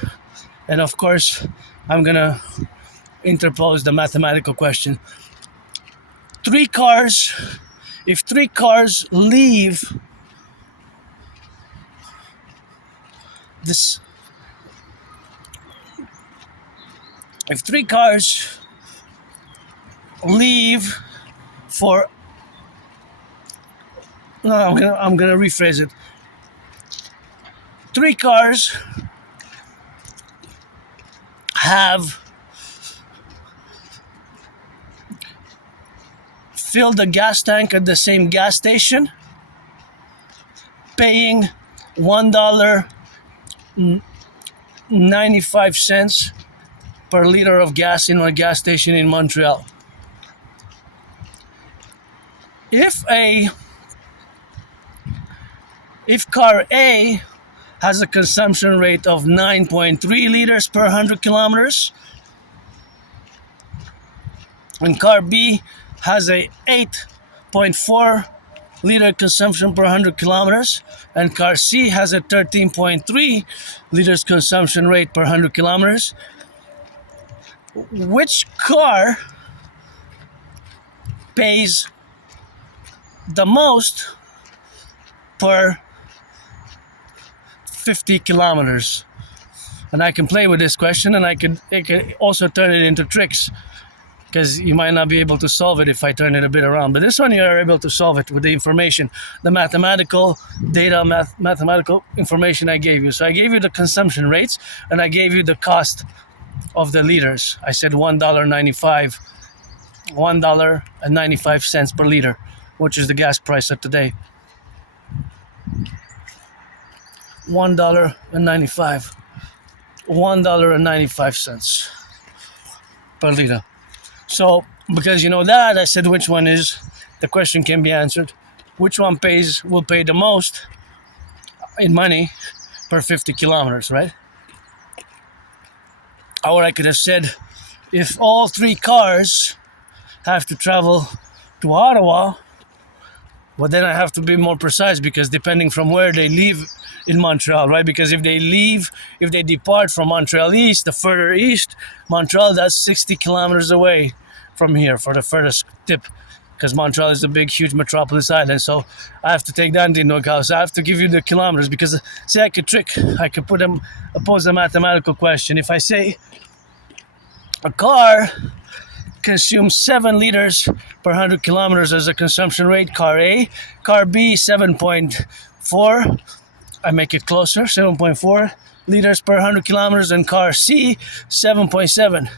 and of course, I'm going to interpose the mathematical question. If three cars leave this, if three cars leave for, no, I'm gonna rephrase it. Three cars have filled the gas tank at the same gas station, paying $1.95 per liter of gas in a gas station in Montreal. If car A has a consumption rate of 9.3 liters per 100 kilometers, and car B has a 8.4 liter consumption per 100 kilometers, and car C has a 13.3 liters consumption rate per 100 kilometers, which car pays the most per 50 kilometers? And I can play with this question, and I can also turn it into tricks. because you might not be able to solve it if I turn it a bit around. But this one you are able to solve it with the information, the mathematical data, mathematical information I gave you. So I gave you the consumption rates and I gave you the cost of the liters. I said $1.95 per liter, which is the gas price of today. $1.95 per liter. So because you know that, I said which one is, the question can be answered, which one will pay the most in money per 50 kilometers, right? Or I could have said, if all 3 cars have to travel to Ottawa, well, then I have to be more precise, because depending from where they leave in Montreal, right? Because if they depart from Montreal East, the further east, Montreal, that's 60 kilometers away from here for the furthest tip, because Montreal is a big, huge metropolis island. So I have to take that into account. So I have to give you the kilometers, because say I could pose a mathematical question. If I say a car consumes 7 liters per 100 kilometers as a consumption rate, car A, car B 7.4, I make it closer, 7.4 liters per 100 kilometers, and car C 7.7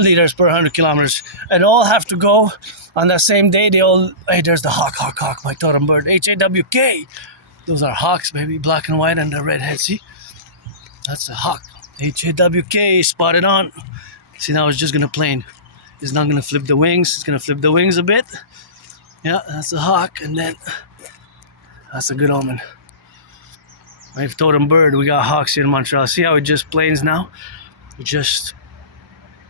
liters per 100 kilometers, and all have to go on that same day. Hey, there's the hawk, my totem bird, HAWK. Those are hawks, baby, black and white and the red head. See, that's a hawk, HAWK, spotted on. See, now it's just gonna plane. It's not gonna flip the wings. It's gonna flip the wings a bit. Yeah, that's a hawk, and then that's a good omen. My totem bird. We got hawks here in Montreal. See how it just planes now? It just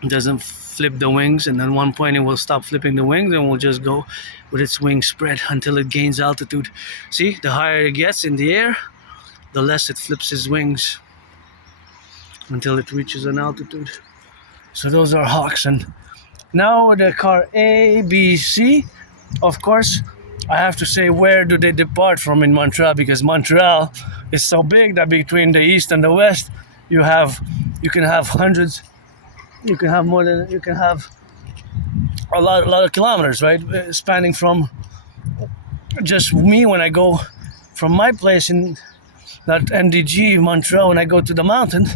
doesn't flip the wings, and then one point it will stop flipping the wings, and will just go with its wings spread until it gains altitude. See, the higher it gets in the air, the less it flips its wings until it reaches an altitude. So those are hawks. And now the car A, B, C, of course, I have to say, where do they depart from in Montreal? Because Montreal is so big that between the east and the west, you can have hundreds. You can have a lot of kilometers, right? Spanning from just me when I go from my place in that NDG Montreal, when I go to the mountain.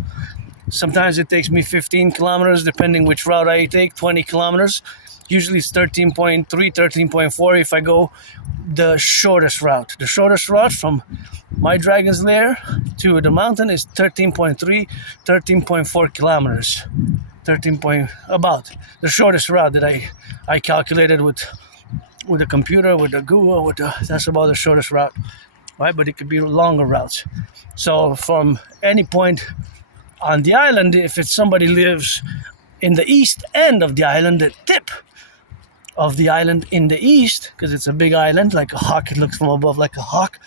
Sometimes it takes me 15 kilometers, depending which route I take, 20 kilometers. Usually it's 13.3, 13.4 if I go the shortest route. The shortest route from my Dragon's Lair to the mountain is 13.3, 13.4 kilometers. About the shortest route that I calculated with the computer, with the Google, that's about the shortest route, right? But it could be longer routes. So from any point on the island, if it's somebody lives in the east end of the island, the tip of the island in the east, because it's a big island, like a hawk, it looks from above like a hawk,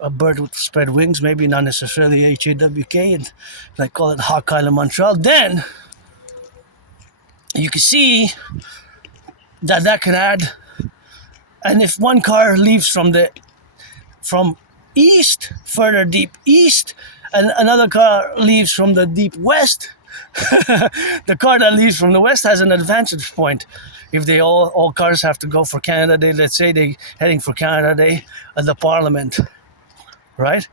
a bird with spread wings, maybe not necessarily HAWK, and I call it Hawk Island Montreal, then you can see that can add. And if one car leaves from east, further deep east, and another car leaves from the deep west, the car that leaves from the west has an advantage point. If they all cars have to go for Canada Day, let's say they heading for Canada Day at the Parliament, right?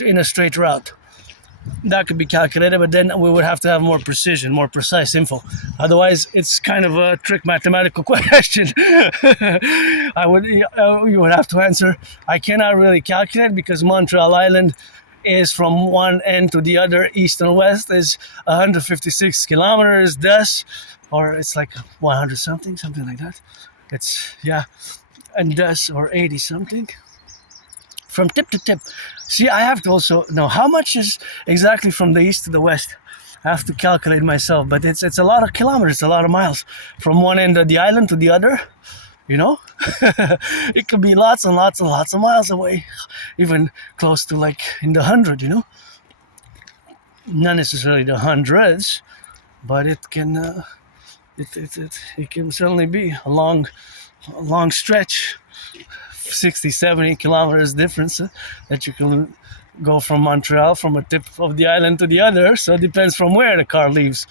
In a straight route. That could be calculated, but then we would have to have more precision, more precise info. Otherwise, it's kind of a trick mathematical question. You would have to answer, I cannot really calculate, because Montreal Island is from one end to the other, east and west, is 156 kilometers, thus, or it's like 100 something like that. It's, yeah, and thus, or 80 something. From tip to tip. See, I have to also know how much is exactly from the east to the west. I have to calculate myself, but it's a lot of kilometers, a lot of miles from one end of the island to the other, you know. It could be lots and lots and lots of miles away, even close to like in the 100, you know. Not necessarily the hundreds, but it can it can certainly be a long stretch, 60, 70 kilometers difference that you can go from Montreal, from a tip of the island to the other. So it depends from where the car leaves.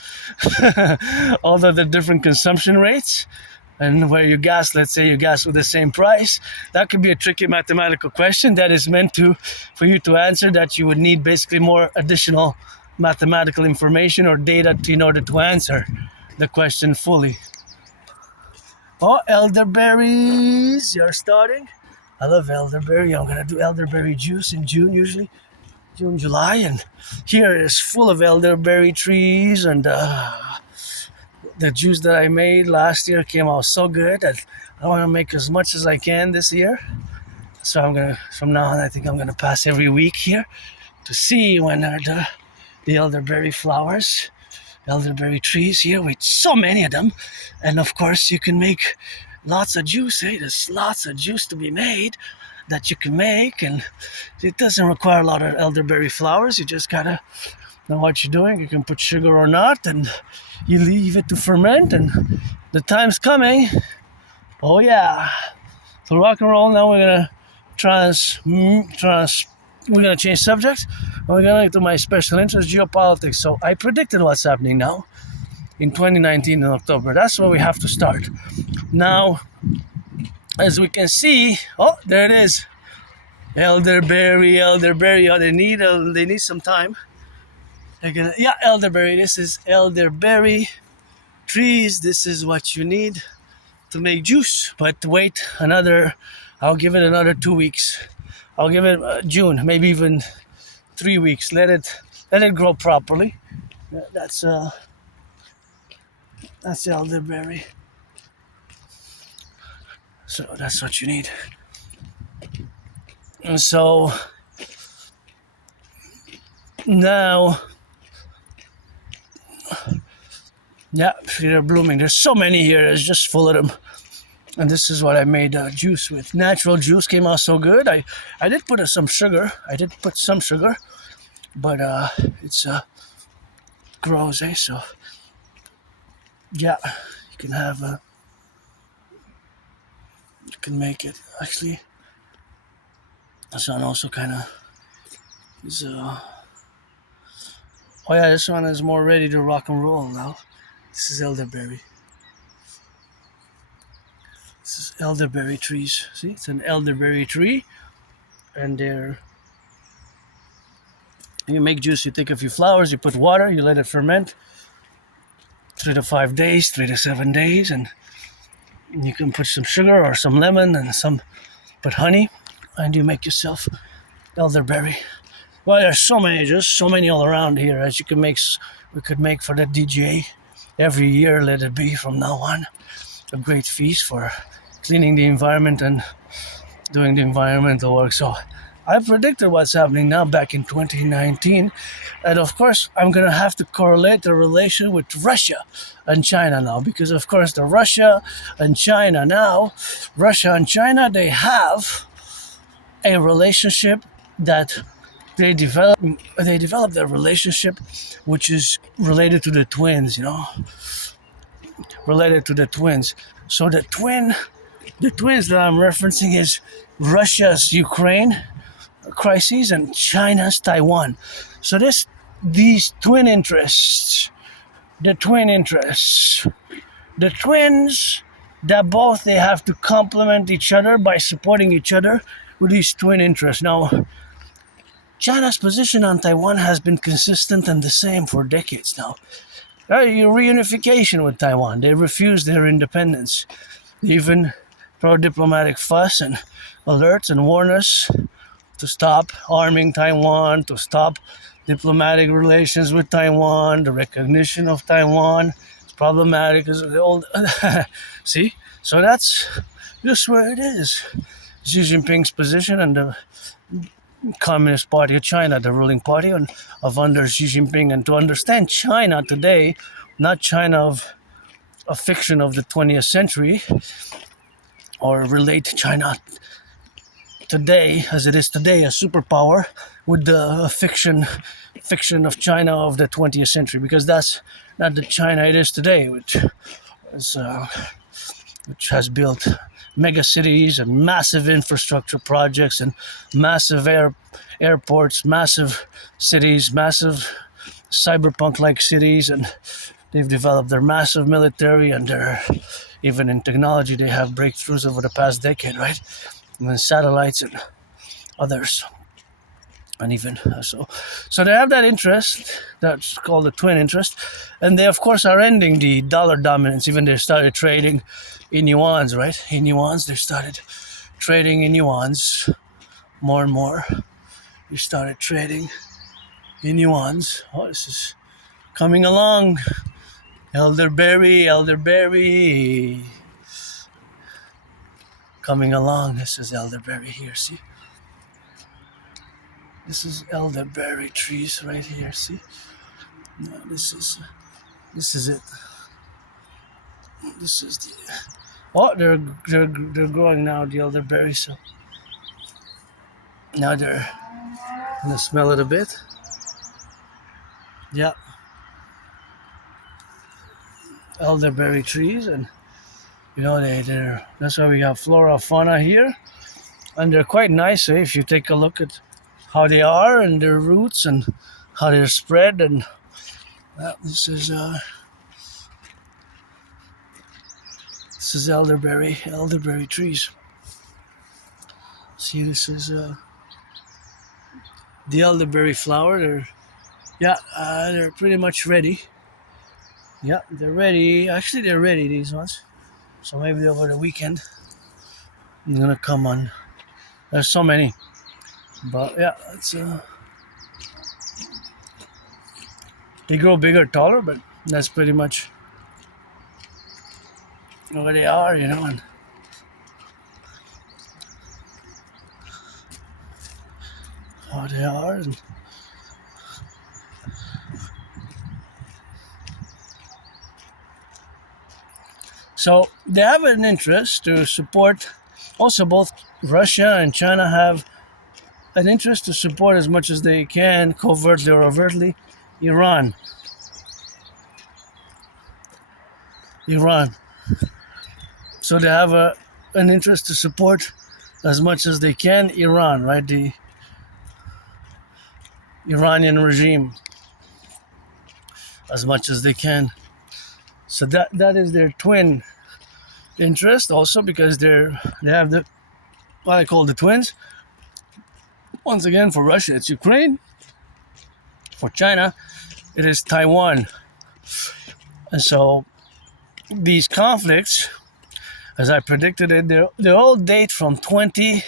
Although the different consumption rates and where you gas, let's say you gas with the same price, that could be a tricky mathematical question that is meant to for you to answer, that you would need basically more additional mathematical information or data in order to answer the question fully. Oh, elderberries, you're starting. I love elderberry. I'm gonna do elderberry juice in June usually. June, July, and here is full of elderberry trees, and the juice that I made last year came out so good that I want to make as much as I can this year. So from now on, I think I'm gonna pass every week here to see when are the elderberry flowers, elderberry trees here with so many of them, and of course you can make lots of juice. There's lots of juice to be made that you can make, and it doesn't require a lot of elderberry flowers. You just gotta know what you're doing. You can put sugar or not, and you leave it to ferment, and the time's coming. Oh yeah. So rock and roll. Now we're gonna we're gonna change subject. We're going to my special interest, geopolitics. So I predicted what's happening now in 2019 in October. That's where we have to start. Now, as we can see, oh, there it is. Elderberry. Oh, they need some time. Elderberry. This is elderberry trees. This is what you need to make juice. But wait I'll give it another 2 weeks. I'll give it June, maybe even 3 weeks. Let it grow properly. That's elderberry. So that's what you need. And so now, they're blooming. There's so many here. There's just full of them. And this is what I made juice with. Natural juice came out so good. I did put some sugar. But it's grows, So yeah, you can have you can make it actually. This one also kind of is. This one is more ready to rock and roll now. This is elderberry. This is elderberry trees. See, it's an elderberry tree, and you make juice. You take a few flowers, you put water, you let it ferment 3 to 5 days, 3 to 7 days, and you can put some sugar or some lemon and put honey, and you make yourself elderberry. Well, there's so many all around here as we could make for the DJ every year. Let it be from now on a great feast for cleaning the environment and doing the environmental work. So I predicted what's happening now back in 2019. And of course, I'm going to have to correlate the relation with Russia and China now, because of course Russia and China, they have a relationship that they developed a relationship which is related to the twins, related to the twins. So the twins that I'm referencing is Russia's Ukraine crises and China's Taiwan. So these twin interests, the twins that both they have to complement each other by supporting each other with these twin interests. Now, China's position on Taiwan has been consistent and the same for decades now. Reunification with Taiwan. They refused their independence. They even throw diplomatic fuss and alerts and warn us to stop arming Taiwan, to stop diplomatic relations with Taiwan. The recognition of Taiwan is problematic. See? So that's just where it is. Xi Jinping's position and the Communist Party of China, the ruling party of under Xi Jinping. And to understand China today, not China of a fiction of the 20th century, or relate China today as it is today, a superpower, with the fiction of China of the 20th century, because that's not the China it is today, which has built mega cities and massive infrastructure projects and massive airports, massive cities, massive cyberpunk-like cities, and they've developed their massive military, and they're even in technology they have breakthroughs over the past decade, right? And then satellites and others, and even so they have that interest that's called the twin interest, and they of course are ending the dollar dominance. Even they started trading in yuans, right? In yuans, they started trading in yuans more and more. They started trading in yuans. Oh, this is coming along. Elderberry, coming along. This is elderberry here, see? This is elderberry trees right here, see? No, this is it. This is the... Oh, they're growing now, the elderberry, so... Now they're gonna smell it a bit. Yeah. Elderberry trees, and you know that's why we have flora fauna here, and they're quite nice, if you take a look at how they are and their roots and how they're spread. And this is elderberry trees. See, this is the elderberry flower. They're pretty much ready. Yeah, they're ready. Actually, they're ready, these ones. So maybe over the weekend, I'm gonna come on. There's so many. But yeah, it's they grow bigger, taller, but that's pretty much where they are, you know. And how they are. And so they have an interest to support. Also, both Russia and China have an interest to support as much as they can, covertly or overtly, Iran. So they have an interest to support as much as they can Iran, right? The Iranian regime, as much as they can. So that is their twin interest, also because they have what I call the twins. Once again, for Russia, it's Ukraine. For China, it is Taiwan. And so these conflicts, as I predicted it, they all date from 20.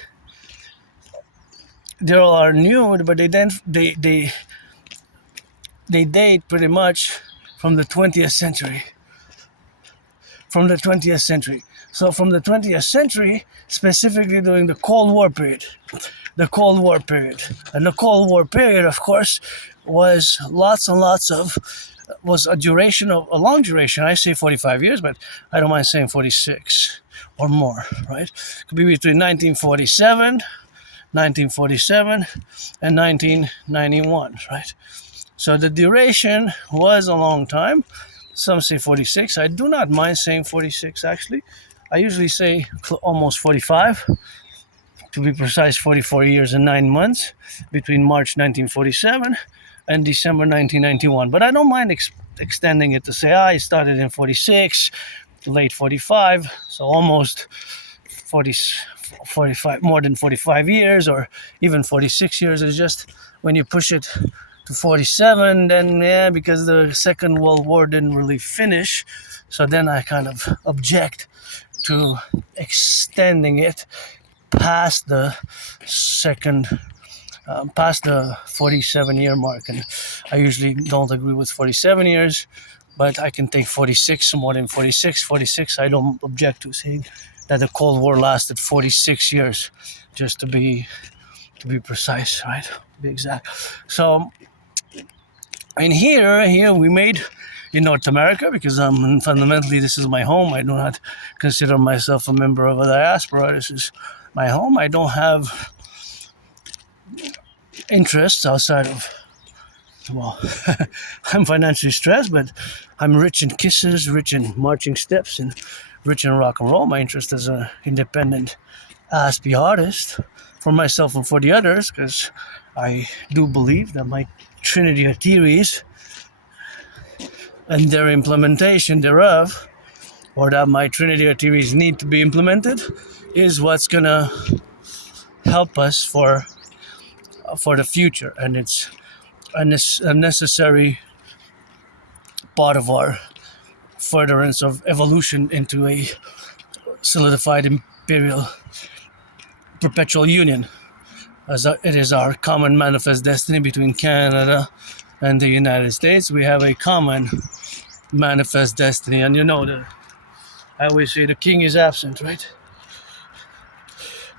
They all are new, but they date pretty much from the 20th century. From the 20th century. So from the 20th century, specifically during the Cold War period. And the Cold War period, of course, was was a long duration. I say 45 years, but I don't mind saying 46 or more, right? It could be between 1947 and 1991, right? So the duration was a long time. Some say 46. I do not mind saying 46, actually. I usually say almost 45. To be precise, 44 years and 9 months between March 1947 and December 1991. But I don't mind extending it to say, it started in 46, late 45, so almost 45, more than 45 years, or even 46 years. It's just when you push it to 47, then because the Second World War didn't really finish, so then I kind of object to extending it past the past the 47-year mark. And I usually don't agree with 47 years, but I can take 46, more than 46. I don't object to saying that the Cold War lasted 46 years, just to be precise, right? To be exact. So, and here we made in North America, because fundamentally this is my home. I do not consider myself a member of a diaspora. This is my home. I don't have interests outside of Well, I'm financially stressed, but I'm rich in kisses, rich in marching steps, and rich in rock and roll. My interest as an independent Aspie artist for myself and for the others, because I do believe that my trinity of theories and their implementation thereof, or that my trinity of theories need to be implemented, is what's gonna help us for the future, and it's a necessary part of our furtherance of evolution into a solidified imperial perpetual union, as it is our common manifest destiny between Canada and the United States. We have a common manifest destiny, and I always say the king is absent, right?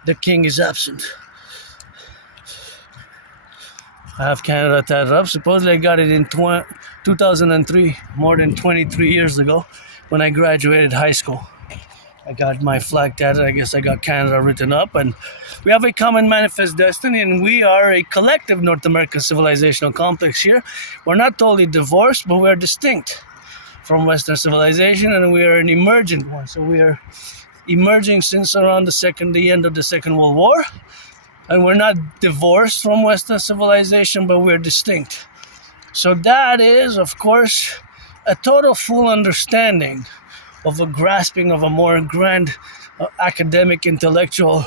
The king is absent. I have Canada tatted up. Supposedly I got it in 2003, more than 23 years ago, when I graduated high school. I got my flag tatted. I guess I got Canada written up, and we have a common manifest destiny, and we are a collective North American civilizational complex here. We're not totally divorced, but we're distinct from Western civilization, and we are an emergent one. So we are emerging since around the end of the Second World War, and we're not divorced from Western civilization, but we're distinct. So that is, of course, a total full understanding of a grasping of a more grand academic intellectual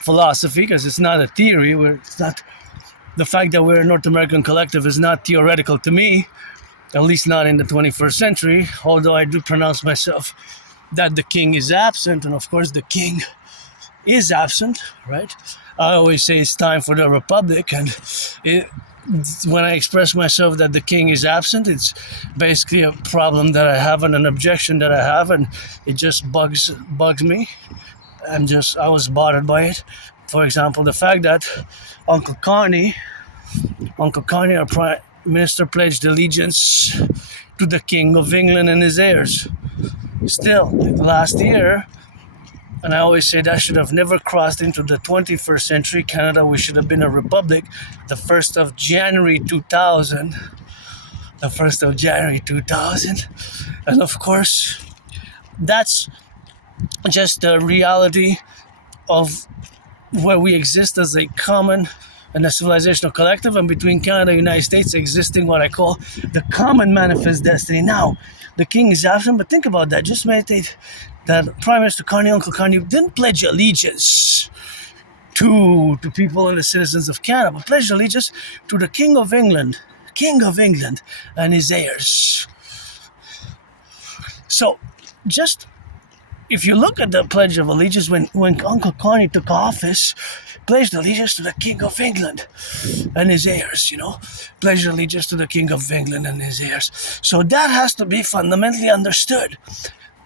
philosophy, because it's not a theory. It's not, the fact that we're a North American collective is not theoretical to me, at least not in the 21st century, although I do pronounce myself that the king is absent, and of course the king is absent, right? I always say it's time for the republic, and when I express myself that the king is absent, it's basically a problem that I have and an objection that I have, and it just bugs me. I was bothered by it. For example, the fact that Uncle Connie, our Prime Minister, pledged allegiance to the King of England and his heirs. Still, last year, and I always say that should have never crossed into the 21st century. Canada, we should have been a republic the 1st of January 2000. The 1st of January 2000. And of course, that's just the reality of where we exist as a common and a civilizational collective, and between Canada and the United States existing what I call the common manifest destiny. Now, the king is absent, but think about that. Just meditate that Prime Minister Carney, Uncle Carney, didn't pledge allegiance to people and the citizens of Canada, but pledged allegiance to the King of England and his heirs. So, just if you look at the Pledge of Allegiance, when Uncle Carney took office, pledged allegiance to the King of England and his heirs, pledged allegiance to the King of England and his heirs. So that has to be fundamentally understood.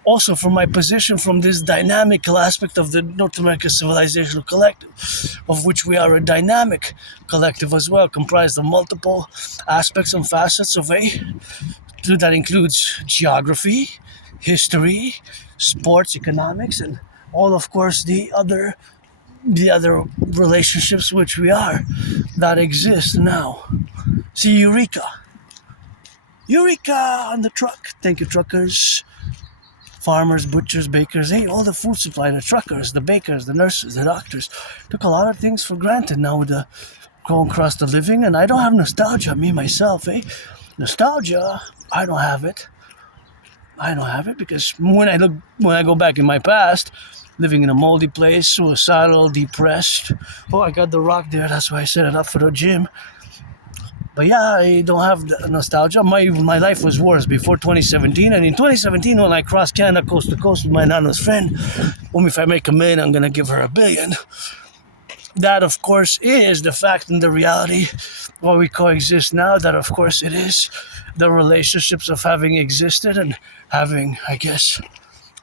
Also, from my position from this dynamical aspect of the North American Civilizational Collective, of which we are a dynamic collective as well, comprised of multiple aspects and facets of that includes geography, history, sports, economics, and all, of course, the other relationships which we are that exist now. See, Eureka on the truck. Thank you, truckers, farmers, butchers, bakers. Hey, all the food supply, the truckers, the bakers, the nurses, the doctors, took a lot of things for granted now with the growing cost of living. And I don't have nostalgia, me myself, nostalgia, I don't have it because when I go back in my past, living in a moldy place, suicidal, depressed. Oh, I got the rock there. That's why I set it up for the gym. But yeah, I don't have the nostalgia. My life was worse before 2017. And in 2017, when I crossed Canada coast to coast with my nana's friend, if I make $1 million, I'm going to give her $1 billion. That, of course, is the fact and the reality where we coexist now. That, of course, it is the relationships of having existed and having, I guess,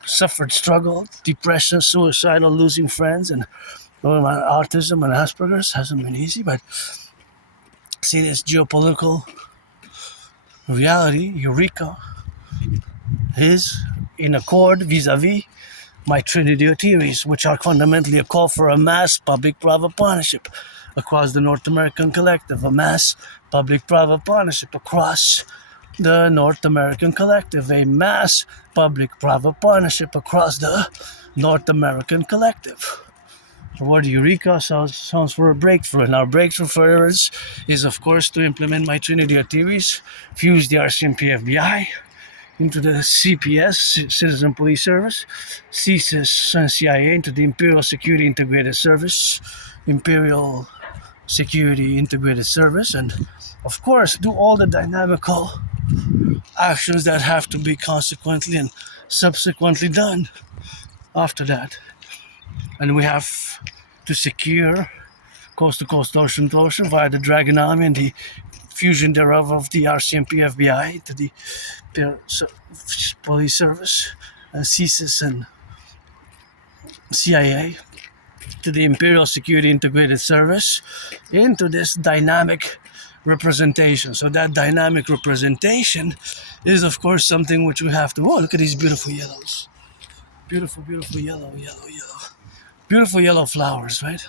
suffered struggle, depression, suicidal, losing friends, and my autism and Asperger's hasn't been easy. But see, this geopolitical reality, Eureka, is in accord vis-a-vis my trinity of theories, which are fundamentally a call for a mass public-private partnership, across the North American Collective, a mass public-private partnership across the North American Collective, a mass public-private partnership across the North American Collective. The word Eureka sounds for a breakthrough, and our breakthrough for us is, of course, to implement my Trinity theories, fuse the RCMP FBI into the CPS, Citizen Police Service, CSIS and CIA into the Imperial Security Integrated Service, Imperial Security Integrated Service, and of course, do all the dynamical actions that have to be consequently and subsequently done after that. And we have to secure coast-to-coast, ocean-to-ocean via the Dragon Army and the fusion thereof of the RCMP FBI to the Police Service, CSIS and CIA to the Imperial Security Integrated Service into this dynamic representation. So that dynamic representation is, of course, something which we have to... Oh, look at these beautiful yellows. Beautiful, beautiful yellow. Beautiful yellow flowers, right?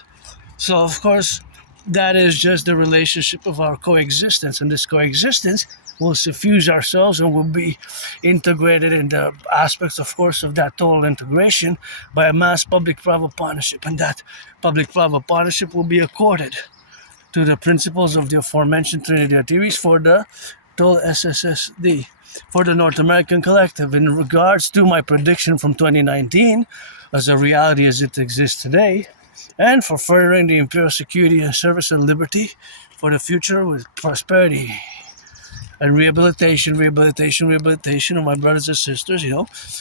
So, of course, that is just the relationship of our coexistence. And this coexistence will suffuse ourselves and will be integrated in the aspects, of course, of that total integration by a mass public-private partnership. And that public-private partnership will be accorded to the principles of the aforementioned Trinity theories for the total SSSD, for the North American Collective. In regards to my prediction from 2019, as a reality as it exists today, and for furthering the imperial security and service and liberty for the future with prosperity and rehabilitation of my brothers and sisters,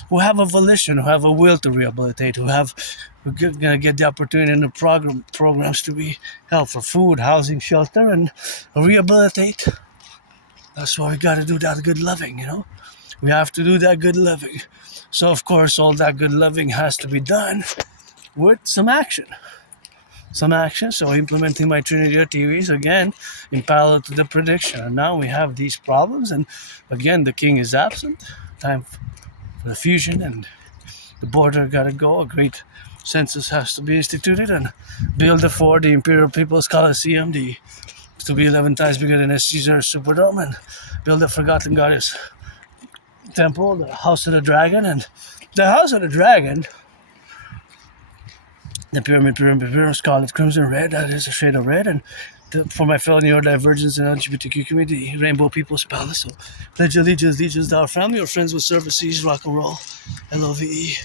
who have a volition, who have a will to rehabilitate, who are gonna get the opportunity in the programs to be held for food, housing, shelter, and rehabilitate. That's why we gotta do that good loving, We have to do that good loving. So, of course, all that good loving has to be done with some action. So implementing my Trinity theories again in parallel to the prediction. And now we have these problems, and again, the king is absent. Time for the fusion, and the border gotta go. A great census has to be instituted and build for the Imperial People's Coliseum, to be 11 times bigger than a Caesar Superdome, and build a Forgotten Goddess Temple, the House of the Dragon. And the House of the Dragon, the pyramid, scarlet, crimson, red, that is a shade of red. And for my fellow neurodivergents and LGBTQ community, Rainbow People's Palace. So pledge allegiance to our family or friends with services, RockNRoll, LOVE.